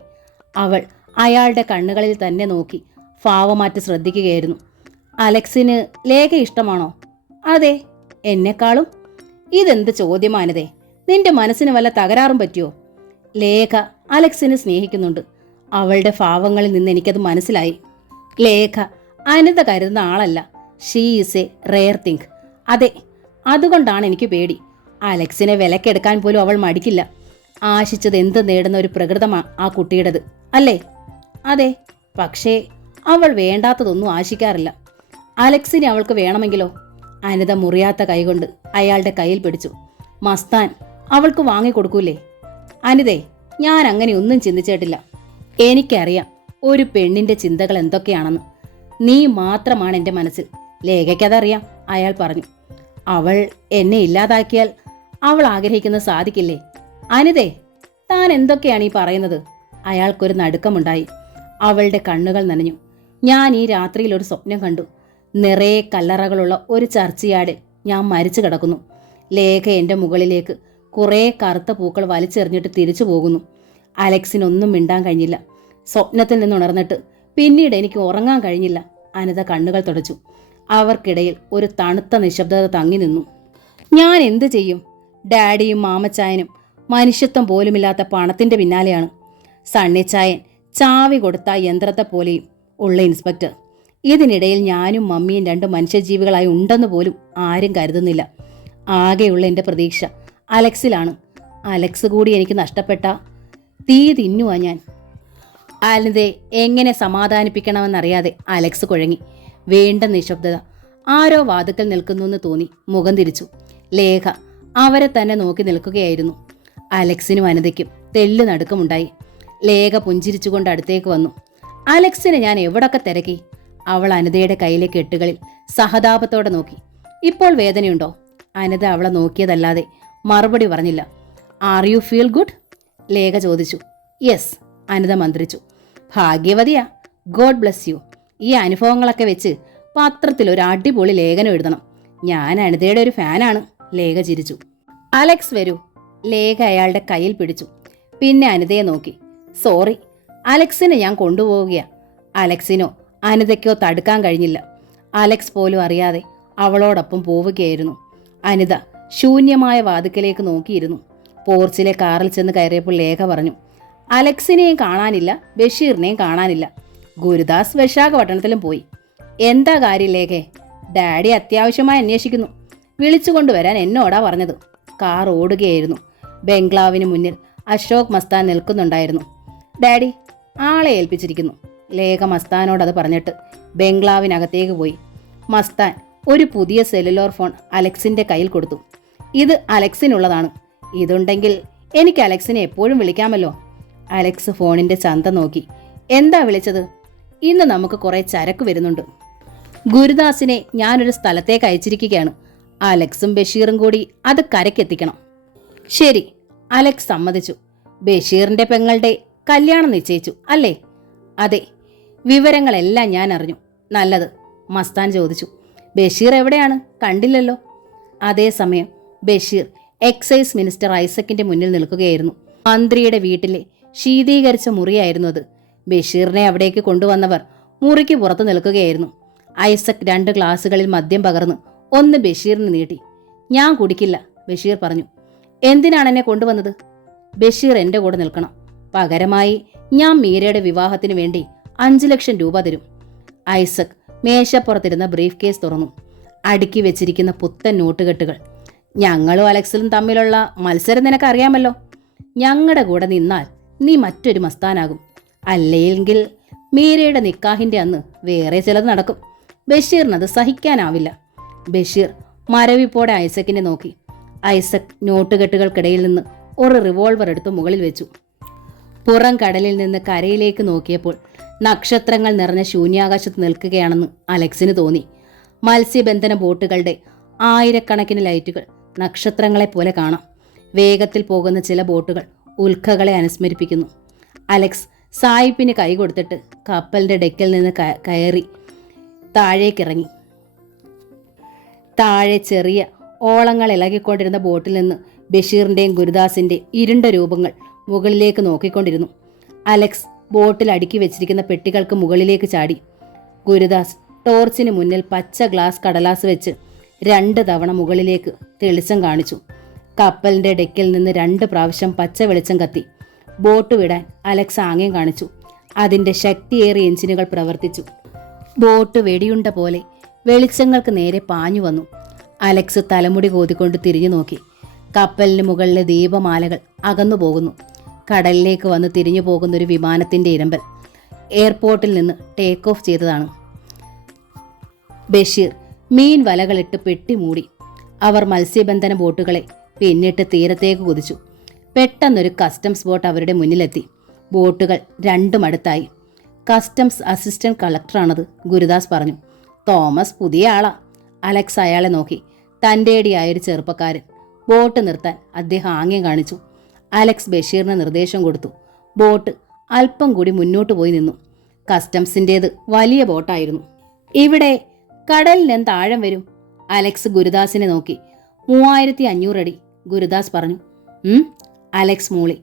അവൾ അയാളുടെ കണ്ണുകളിൽ തന്നെ നോക്കി ഭാവമാറ്റി ശ്രദ്ധിക്കുകയായിരുന്നു. അലക്സിന് ലേഖ ഇഷ്ടമാണോ? അതെ, എന്നെക്കാളും. ഇതെന്ത് ചോദ്യമാനതേ? നിന്റെ മനസ്സിന് വല്ല തകരാറും പറ്റിയോ? ലേഖ അലക്സിനെ സ്നേഹിക്കുന്നുണ്ട്. അവളുടെ ഭാവങ്ങളിൽ നിന്ന് എനിക്കത് മനസ്സിലായി. ലേഖ അനിത കരുതുന്ന ആളല്ല. She is A rare think. അതെ, അതുകൊണ്ടാണ് എനിക്ക് പേടി. അലക്സിനെ വിലക്കെടുക്കാൻ പോലും അവൾ മടിക്കില്ല. ആശിച്ചത് എന്ത് നേടുന്ന ഒരു പ്രകൃതമാ ആ കുട്ടിയുടേത്, അല്ലേ? അതെ, പക്ഷേ അവൾ വേണ്ടാത്തതൊന്നും ആശിക്കാറില്ല. അലക്സിനെ അവൾക്ക് വേണമെങ്കിലോ? അനിത മുറിയാത്ത കൈകൊണ്ട് അയാളുടെ കയ്യിൽ പിടിച്ചു. മസ്താൻ അവൾക്ക് വാങ്ങിക്കൊടുക്കൂലേ? അനിതേ, ഞാൻ അങ്ങനെ ഒന്നും ചിന്തിച്ചിട്ടില്ല. എനിക്കറിയാം ഒരു പെണ്ണിന്റെ ചിന്തകൾ എന്തൊക്കെയാണെന്ന്. നീ മാത്രമാണ് എൻ്റെ മനസ്സിൽ. ലേഖയ്ക്കതറിയാം, അയാൾ പറഞ്ഞു. അവൾ എന്നെ ഇല്ലാതാക്കിയാൽ അവൾ ആഗ്രഹിക്കുന്നത് സാധിക്കില്ലേ? അനിതേ, താൻ എന്തൊക്കെയാണ് ഈ പറയുന്നത്? അയാൾക്കൊരു നടുക്കമുണ്ടായി. അവളുടെ കണ്ണുകൾ നനഞ്ഞു. ഞാൻ ഈ രാത്രിയിൽ ഒരു സ്വപ്നം കണ്ടു. നിറയെ കല്ലറകളുള്ള ഒരു ചർച്ചയാടിൽ ഞാൻ മരിച്ചു കിടക്കുന്നു. ലേഖ എൻ്റെ മുകളിലേക്ക് കുറേ കറുത്ത പൂക്കൾ വലിച്ചെറിഞ്ഞിട്ട് തിരിച്ചു പോകുന്നു. അലക്സിനൊന്നും മിണ്ടാൻ കഴിഞ്ഞില്ല. സ്വപ്നത്തിൽ നിന്നുണർന്നിട്ട് പിന്നീട് എനിക്ക് ഉറങ്ങാൻ കഴിഞ്ഞില്ല. അനിത കണ്ണുകൾ തുടച്ചു. അവർക്കിടയിൽ ഒരു തണുത്ത നിശബ്ദത തങ്ങി നിന്നു. ഞാൻ എന്തു ചെയ്യും? ഡാഡിയും മാമച്ചായനും മനുഷ്യത്വം പോലുമില്ലാത്ത പണത്തിന്റെ പിന്നാലെയാണ്. സണ്ണിച്ചായൻ ചാവി കൊടുത്ത യന്ത്രത്തെ പോലെയും ഉള്ള ഇൻസ്പെക്ടർ. ഇതിനിടയിൽ ഞാനും മമ്മിയും രണ്ട് മനുഷ്യജീവികളായി ഉണ്ടെന്ന് പോലും ആരും കരുതുന്നില്ല. ആകെയുള്ള എൻ്റെ പ്രതീക്ഷ അലക്സിലാണ്. അലക്സ് കൂടി എനിക്ക് നഷ്ടപ്പെട്ട തീ തിന്നുവാ ഞാൻ. അനിതയെ എങ്ങനെ സമാധാനിപ്പിക്കണമെന്നറിയാതെ അലക്സ് കുഴങ്ങി. വേണ്ട നിശബ്ദത. ആരോ വാതുക്കൽ നിൽക്കുന്നുവെന്ന് തോന്നി മുഖം തിരിച്ചു. ലേഖ അവരെ തന്നെ നോക്കി നിൽക്കുകയായിരുന്നു. അലക്സിനും അനിതയ്ക്കും തെല്ലു നടുക്കമുണ്ടായി. ലേഖ പുഞ്ചിരിച്ചുകൊണ്ട് അടുത്തേക്ക് വന്നു. അലക്സിനെ ഞാൻ എവിടൊക്കെ തിരക്കി? അവൾ അനിതയുടെ കയ്യിലെ കെട്ടുകളിൽ സഹതാപത്തോടെ നോക്കി. ഇപ്പോൾ വേദനയുണ്ടോ? അനിത അവളെ നോക്കിയതല്ലാതെ മറുപടി പറഞ്ഞില്ല. Are you feel good? Lekha ചോദിച്ചു. യെസ്, അനിത മന്ത്രിച്ചു. ഭാഗ്യവതിയാ. God bless you. ഈ അനുഭവങ്ങളൊക്കെ വെച്ച് പത്രത്തിൽ ഒരു അടിപൊളി ലേഖനം എഴുതണം. ഞാൻ അനിതയുടെ ഒരു ഫാനാണ്. ലേഖ ചിരിച്ചു. അലക്സ് വരൂ. ലേഖ അയാളുടെ കയ്യിൽ പിടിച്ചു. പിന്നെ അനിതയെ നോക്കി. സോറി, അലക്സിനെ ഞാൻ കൊണ്ടുപോവുകയാ. അലക്സിനോ അനിതയ്ക്കോ തടുക്കാൻ കഴിഞ്ഞില്ല. അലക്സ് പോലും അറിയാതെ അവളോടൊപ്പം പോവുകയായിരുന്നു. അനിത ശൂന്യമായ വാതിക്കലേക്ക് നോക്കിയിരുന്നു. പോർച്ചിലെ കാറിൽ ചെന്ന് കയറിയപ്പോൾ ലേഖ പറഞ്ഞു, അലക്സിനെയും കാണാനില്ല, ബഷീറിനെയും കാണാനില്ല. ഗുരുദാസ് വിശാഖപട്ടണത്തിലും പോയി. എന്താ കാര്യം ലേഖേ? ഡാഡി അത്യാവശ്യമായി അന്വേഷിക്കുന്നു. വിളിച്ചുകൊണ്ടുവരാൻ എന്നോടാ പറഞ്ഞത്. കാർ ഓടുകയായിരുന്നു. ബംഗ്ലാവിന് മുന്നിൽ അശോക് മസ്താൻ നിൽക്കുന്നുണ്ടായിരുന്നു. ഡാഡി ആളെ ഏൽപ്പിച്ചിരിക്കുന്നു. ലേഖ മസ്താനോടത് പറഞ്ഞിട്ട് ബംഗ്ലാവിനകത്തേക്ക് പോയി. മസ്താൻ ഒരു പുതിയ സെല്ലുലോർ ഫോൺ അലക്സിന്റെ കയ്യിൽ കൊടുത്തു. ഇത് അലക്സിനുള്ളതാണ്. ഇതുണ്ടെങ്കിൽ എനിക്ക് അലക്സിനെ എപ്പോഴും വിളിക്കാമല്ലോ. അലക്സ് ഫോണിന്റെ ചന്ത നോക്കി. എന്താ വിളിച്ചത്? ഇന്ന് നമുക്ക് കുറെ ചരക്ക് വരുന്നുണ്ട്. ഗുരുദാസിനെ ഞാനൊരു സ്ഥലത്തേക്ക് അയച്ചിരിക്കുകയാണ്. അലക്സും ബഷീറും കൂടി അത് കരക്കെത്തിക്കണം. ശരി, അലക്സ് സമ്മതിച്ചു. ബഷീറിന്റെ പെങ്ങളുടെ കല്യാണം നിശ്ചയിച്ചു അല്ലേ? അതെ, വിവരങ്ങളെല്ലാം ഞാൻ അറിഞ്ഞു. നല്ലത്. മസ്താൻ ചോദിച്ചു. ബഷീർ എവിടെയാണ്? കണ്ടില്ലല്ലോ. അതേസമയം ബഷീർ എക്സൈസ് മിനിസ്റ്റർ ഐസക്കിന്റെ മുന്നിൽ നിൽക്കുകയായിരുന്നു. മന്ത്രിയുടെ വീട്ടിലെ ശീതീകരിച്ച മുറിയായിരുന്നു അത്. ബഷീറിനെ അവിടേക്ക് കൊണ്ടുവന്നവർ മുറിക്ക് പുറത്ത് നിൽക്കുകയായിരുന്നു. ഐസക് 2 ഗ്ലാസുകളിൽ മദ്യം പകർന്ന് ഒന്ന് ബഷീറിന് നീട്ടി. ഞാൻ കുടിക്കില്ല, ബഷീർ പറഞ്ഞു. എന്തിനാണ് എന്നെ കൊണ്ടുവന്നത്? ബഷീർ എന്റെ കൂടെ നിൽക്കണം. പകരമായി ഞാൻ മീരയുടെ വിവാഹത്തിന് വേണ്ടി 5 ലക്ഷം രൂപ തരും. ഐസക് മേശപ്പുറത്തിരുന്ന ബ്രീഫ് കേസ് തുറന്നു. അടുക്കി വെച്ചിരിക്കുന്ന പുത്തൻ നോട്ടുകെട്ടുകൾ. ഞങ്ങളും അലക്സിലും തമ്മിലുള്ള മത്സരം നിനക്കറിയാമല്ലോ. ഞങ്ങളുടെ കൂടെ നിന്നാൽ നീ മറ്റൊരു മസ്താനാകും. അല്ലെങ്കിൽ മീരയുടെ നിക്കാഹിന്റെ അന്ന് വേറെ ചിലത് നടക്കും. ബഷീറിനത് സഹിക്കാനാവില്ല. ബഷീർ മരവിപ്പോടെ ഐസക്കിനെ നോക്കി. ഐസക് നോട്ടുകെട്ടുകൾക്കിടയിൽ നിന്ന് ഒരു റിവോൾവർ എടുത്ത് മുകളിൽ വെച്ചു. പുറം കടലിൽ നിന്ന് കരയിലേക്ക് നോക്കിയപ്പോൾ നക്ഷത്രങ്ങൾ നിറഞ്ഞ ശൂന്യാകാശത്ത് നിൽക്കുകയാണെന്ന് അലക്സിന് തോന്നി. മത്സ്യബന്ധന ബോട്ടുകളുടെ ആയിരക്കണക്കിന് ലൈറ്റുകൾ നക്ഷത്രങ്ങളെപ്പോലെ കാണാം. വേഗത്തിൽ പോകുന്ന ചില ബോട്ടുകൾ ഉൽക്കകളെ അനുസ്മരിപ്പിക്കുന്നു. അലക്സ് സായിപ്പിന് കൈ കൊടുത്തിട്ട് കപ്പലിന്റെ ഡെക്കിൽ നിന്ന് കയറി താഴേക്കിറങ്ങി. താഴെ ചെറിയ ഓളങ്ങൾ ഇളകിക്കൊണ്ടിരുന്ന ബോട്ടിൽ നിന്ന് ബഷീറിന്റെയും ഗുരുദാസിന്റെയും ഇരുണ്ട രൂപങ്ങൾ മുകളിലേക്ക് നോക്കിക്കൊണ്ടിരുന്നു. അലക്സ് ബോട്ടിൽ അടുക്കി വെച്ചിരിക്കുന്ന പെട്ടികൾക്ക് മുകളിലേക്ക് ചാടി. ഗുരുദാസ് ടോർച്ചിന് മുന്നിൽ പച്ച ഗ്ലാസ് കടലാസ് വെച്ച് 2 തവണ മുകളിലേക്ക് തെളിച്ചം കാണിച്ചു. കപ്പലിന്റെ ഡെക്കിൽ നിന്ന് 2 പ്രാവശ്യം പച്ച വെളിച്ചം കത്തി. ബോട്ട് വിടാൻ അലക്സ് ആംഗ്യം കാണിച്ചു. അതിന്റെ ശക്തിയേറിയ എഞ്ചിനുകൾ പ്രവർത്തിച്ചു. ബോട്ട് വെടിയുണ്ട പോലെ വെളിച്ചങ്ങൾക്ക് നേരെ പാഞ്ഞു വന്നു. അലക്സ് തലമുടി കോതിക്കൊണ്ട് തിരിഞ്ഞു നോക്കി. കപ്പലിന് മുകളിലെ ദീപമാലകൾ അകന്നു പോകുന്നു. കടലിലേക്ക് വന്ന് തിരിഞ്ഞു പോകുന്ന ഒരു വിമാനത്തിന്റെ ഇരമ്പൽ. എയർപോർട്ടിൽ നിന്ന് ടേക്ക് ഓഫ് ചെയ്തതാണ്. ബഷീർ മീൻ വലകളിട്ട് പെട്ടി മൂടി. അവർ മത്സ്യബന്ധന ബോട്ടുകളെ പിന്നിട്ട് തീരത്തേക്ക് കുതിച്ചു. പെട്ടെന്നൊരു കസ്റ്റംസ് ബോട്ട് അവരുടെ മുന്നിലെത്തി. ബോട്ടുകൾ 2 അടുത്തായി. കസ്റ്റംസ് അസിസ്റ്റന്റ് കളക്ടറാണത്, ഗുരുദാസ് പറഞ്ഞു. തോമസ് പുതിയ ആളാ. അലക്സ് അയാളെ നോക്കി. തൻ്റെടിയായൊരു ചെറുപ്പക്കാരൻ. ബോട്ട് നിർത്താൻ അദ്ദേഹം ആംഗ്യം കാണിച്ചു. അലക്സ് ബഷീറിന് നിർദ്ദേശം കൊടുത്തു. ബോട്ട് അല്പം കൂടി മുന്നോട്ട് പോയി നിന്നു. കസ്റ്റംസിൻ്റേത് വലിയ ബോട്ടായിരുന്നു. ഇവിടെ കടലിനെന്ത് ആഴം വരും? അലക്സ് ഗുരുദാസിനെ നോക്കി. 3500 അടി, ഗുരുദാസ് പറഞ്ഞു. അലക്സ് മൂളി.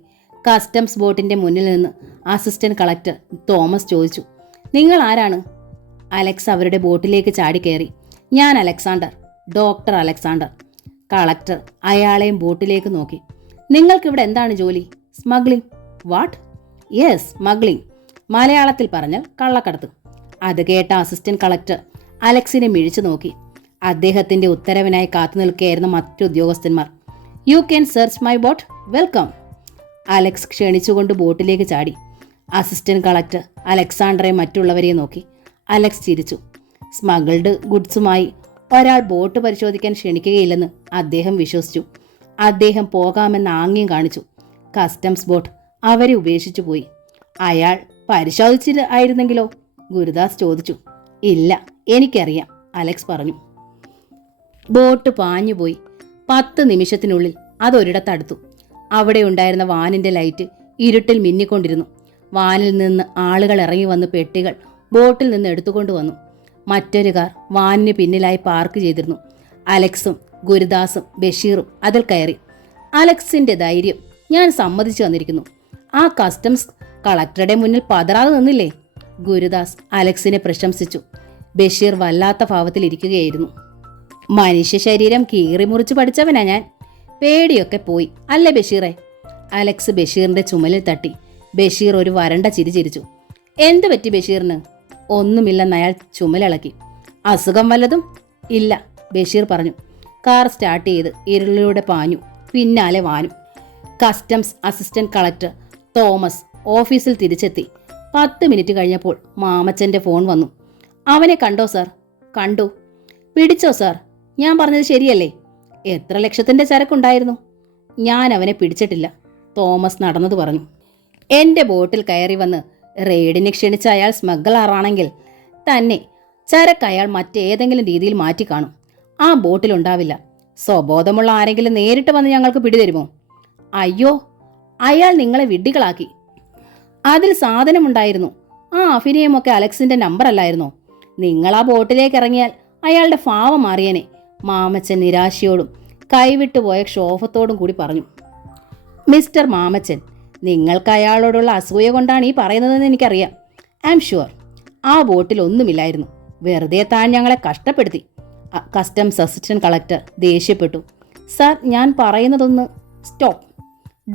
കസ്റ്റംസ് ബോട്ടിന്റെ മുന്നിൽ നിന്ന് അസിസ്റ്റന്റ് കളക്ടർ തോമസ് ചോദിച്ചു, നിങ്ങൾ ആരാണ്? അലക്സ് അവരുടെ ബോട്ടിലേക്ക് ചാടിക്കയറി. ഞാൻ അലക്സാണ്ടർ, ഡോക്ടർ അലക്സാണ്ടർ. കളക്ടർ അയാളെയും ബോട്ടിലേക്ക് നോക്കി. നിങ്ങൾക്കിവിടെ എന്താണ് ജോലി? സ്മഗ്ലിംഗ്. വാട്ട്? Yes, smuggling. മലയാളത്തിൽ പറഞ്ഞാൽ കള്ളക്കടത്ത്. അത് കേട്ട അസിസ്റ്റന്റ് കളക്ടർ അലക്സിനെ മിഴിച്ചു നോക്കി. അദ്ദേഹത്തിന്റെ ഉത്തരവിനായി കാത്തു നിൽക്കുകയായിരുന്ന മറ്റു ഉദ്യോഗസ്ഥന്മാർ. You can search my boat, welcome. Alex ക്ഷണിച്ചുകൊണ്ട് ബോട്ടിലേക്ക് ചാടി. അസിസ്റ്റന്റ് കളക്ടർ അലക്സാണ്ടറെ മറ്റുള്ളവരെ നോക്കി. അലക്സ് ചിരിച്ചു. സ്മഗിൾഡ് ഗുഡ്സുമായി ഒരാൾ ബോട്ട് പരിശോധിക്കാൻ ക്ഷണിക്കുകയില്ലെന്ന് അദ്ദേഹം വിശ്വസിച്ചു. അദ്ദേഹം പോകാമെന്ന് ആംഗ്യം കാണിച്ചു. കസ്റ്റംസ് ബോട്ട് അവരെ ഉപേക്ഷിച്ചു പോയി. അയാൾ പരിശോധിച്ചിട്ടായിരുന്നെങ്കിലോ? ഗുരുദാസ് ചോദിച്ചു. ഇല്ല, എനിക്കറിയാം, അലക്സ് പറഞ്ഞു. ബോട്ട് പാഞ്ഞുപോയി. 10 നിമിഷത്തിനുള്ളിൽ അതൊരിടത്തടുത്തു. അവിടെ ഉണ്ടായിരുന്ന വാനിന്റെ ലൈറ്റ് ഇരുട്ടിൽ മിന്നിക്കൊണ്ടിരുന്നു. വാനിൽ നിന്ന് ആളുകൾ ഇറങ്ങി വന്ന് പെട്ടികൾ ബോട്ടിൽ നിന്ന് എടുത്തുകൊണ്ടുവന്നു. മറ്റൊരു കാർ വാനിന് പിന്നിലായി പാർക്ക് ചെയ്തിരുന്നു. അലക്സും ഗുരുദാസും ബഷീറും അതിൽ കയറി. അലക്സിന്റെ ധൈര്യം ഞാൻ സമ്മതിച്ചു തന്നിരിക്കുന്നു. ആ കസ്റ്റംസ് കളക്ടറുടെ മുന്നിൽ പതറാതെ നിന്നില്ലേ? ഗുരുദാസ് അലക്സിനെ പ്രശംസിച്ചു. ബഷീർ വല്ലാത്ത ഭാവത്തിലിരിക്കുകയായിരുന്നു. മനുഷ്യ ശരീരം കീറി മുറിച്ച് പഠിച്ചവനാ ഞാൻ. പേടിയൊക്കെ പോയി അല്ലേ ബഷീറെ? അലക്സ് ബഷീറിന്റെ ചുമലിൽ തട്ടി. ബഷീർ ഒരു വരണ്ട ചിരി ചിരിച്ചു. എന്തു പറ്റി ബഷീറിന്? ഒന്നുമില്ലെന്ന് അയാൾ ചുമലിളക്കി. അസുഖം വല്ലതും? ഇല്ല, ബഷീർ പറഞ്ഞു. കാർ സ്റ്റാർട്ട് ചെയ്ത് ഇരുളിലൂടെ പാഞ്ഞു. പിന്നാലെ വാനും. കസ്റ്റംസ് അസിസ്റ്റന്റ് കളക്ടർ തോമസ് ഓഫീസിൽ തിരിച്ചെത്തി. 10 മിനിറ്റ് കഴിഞ്ഞപ്പോൾ മാമച്ചന്റെ ഫോൺ വന്നു. അവനെ കണ്ടോ സാർ? കണ്ടു. പിടിച്ചോ സാർ? ഞാൻ പറഞ്ഞത് ശരിയല്ലേ? എത്ര ലക്ഷത്തിന്റെ ചരക്കുണ്ടായിരുന്നു? ഞാൻ അവനെ പിടിച്ചിട്ടില്ല, തോമസ് നടന്നത് പറഞ്ഞു. എന്റെ ബോട്ടിൽ കയറി വന്ന് റെയ്ഡിനെ ക്ഷണിച്ച അയാൾ സ്മഗ്ലറാണെങ്കിൽ തന്നെ ചരക്ക് അയാൾ മറ്റേതെങ്കിലും രീതിയിൽ മാറ്റിക്കാണും. ആ ബോട്ടിലുണ്ടാവില്ല. സ്വബോധമുള്ള ആരെങ്കിലും നേരിട്ട് വന്ന് ഞങ്ങൾക്ക് പിടിതരുമോ? അയ്യോ, അയാൾ നിങ്ങളെ വിഡ്ഢികളാക്കി. അതിൽ സാധനമുണ്ടായിരുന്നു. ആ അഭിനയമൊക്കെ അലക്സിന്റെ നമ്പർ അല്ലായിരുന്നോ? നിങ്ങൾ ആ ബോട്ടിലേക്ക് ഇറങ്ങിയാൽ അയാളുടെ ഭാവം മാറിയനെ, മാമച്ചൻ നിരാശയോടും കൈവിട്ടുപോയ ക്ഷോഭത്തോടും കൂടി പറഞ്ഞു. മിസ്റ്റർ മാമച്ചൻ, നിങ്ങൾക്ക് അയാളോടുള്ള അസൂയ കൊണ്ടാണ് ഈ പറയുന്നതെന്ന് എനിക്കറിയാം. I am sure. ആ ബോട്ടിൽ ഒന്നുമില്ലായിരുന്നു. വെറുതെ താൻ ഞങ്ങളെ കഷ്ടപ്പെടുത്തി. കസ്റ്റംസ് അസിസ്റ്റന്റ് കളക്ടർ ദേഷ്യപ്പെട്ടു. സാർ, ഞാൻ പറയുന്നതൊന്ന് stop.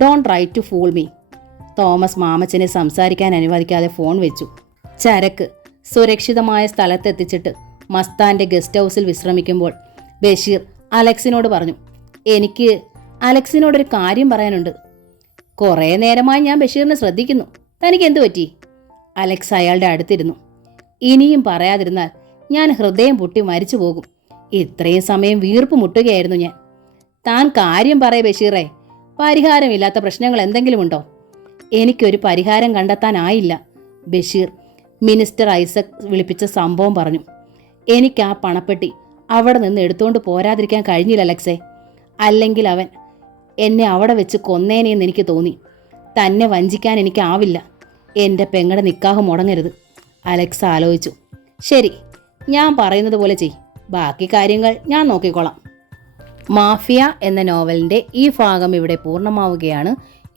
Don't try to fool me. Thomas മാമച്ചനെ സംസാരിക്കാൻ അനുവദിക്കാതെ ഫോൺ വെച്ചു. ചരക്ക് സുരക്ഷിതമായ സ്ഥലത്തെത്തിച്ചിട്ട് മസ്താന്റെ ഗസ്റ്റ് ഹൗസിൽ വിശ്രമിക്കുമ്പോൾ ബഷീർ അലക്സിനോട് പറഞ്ഞു, എനിക്ക് അലക്സിനോടൊരു കാര്യം പറയാനുണ്ട്. കുറേ നേരമായി ഞാൻ ബഷീറിനെ ശ്രദ്ധിക്കുന്നു. തനിക്ക് എന്തു പറ്റി? അലക്സ് അയാളുടെ അടുത്തിരുന്നു. ഇനിയും പറയാതിരുന്നാൽ ഞാൻ ഹൃദയം പൊട്ടി മരിച്ചു പോകും. ഇത്രയും സമയം വീർപ്പ് മുട്ടുകയായിരുന്നു ഞാൻ. താൻ കാര്യം പറയേ ബഷീറേ. പരിഹാരമില്ലാത്ത പ്രശ്നങ്ങൾ എന്തെങ്കിലും ഉണ്ടോ? എനിക്കൊരു പരിഹാരം കണ്ടെത്താനായില്ല. ബഷീർ മിനിസ്റ്റർ ഐസക് വിളിപ്പിച്ച സംഭവം പറഞ്ഞു. എനിക്ക് ആ പണപ്പെട്ടി അവിടെ നിന്ന് എടുത്തുകൊണ്ട് പോരാതിരിക്കാൻ കഴിഞ്ഞില്ല അലക്സേ. അല്ലെങ്കിൽ അവൻ എന്നെ അവിടെ വെച്ച് കൊന്നേനെന്ന് എനിക്ക് തോന്നി. തന്നെ വഞ്ചിക്കാൻ എനിക്കാവില്ല. എൻ്റെ പെങ്ങളുടെ നിക്കാഹ് മുടങ്ങരുത്. അലക്സ് ആലോചിച്ചു. ശരി, ഞാൻ പറയുന്നത് പോലെ ചെയ്. ബാക്കി കാര്യങ്ങൾ ഞാൻ നോക്കിക്കോളാം. മാഫിയ എന്ന നോവലിൻ്റെ ഈ ഭാഗം ഇവിടെ പൂർണ്ണമാവുകയാണ്.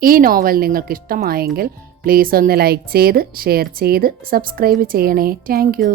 ഈ നോവൽ നിങ്ങൾക്ക് ഇഷ്ടമായെങ്കിൽ പ്ലീസ് ഒന്ന് ലൈക്ക് ചെയ്ത് ഷെയർ ചെയ്ത് സബ്സ്ക്രൈബ് ചെയ്യണേ. Thank you.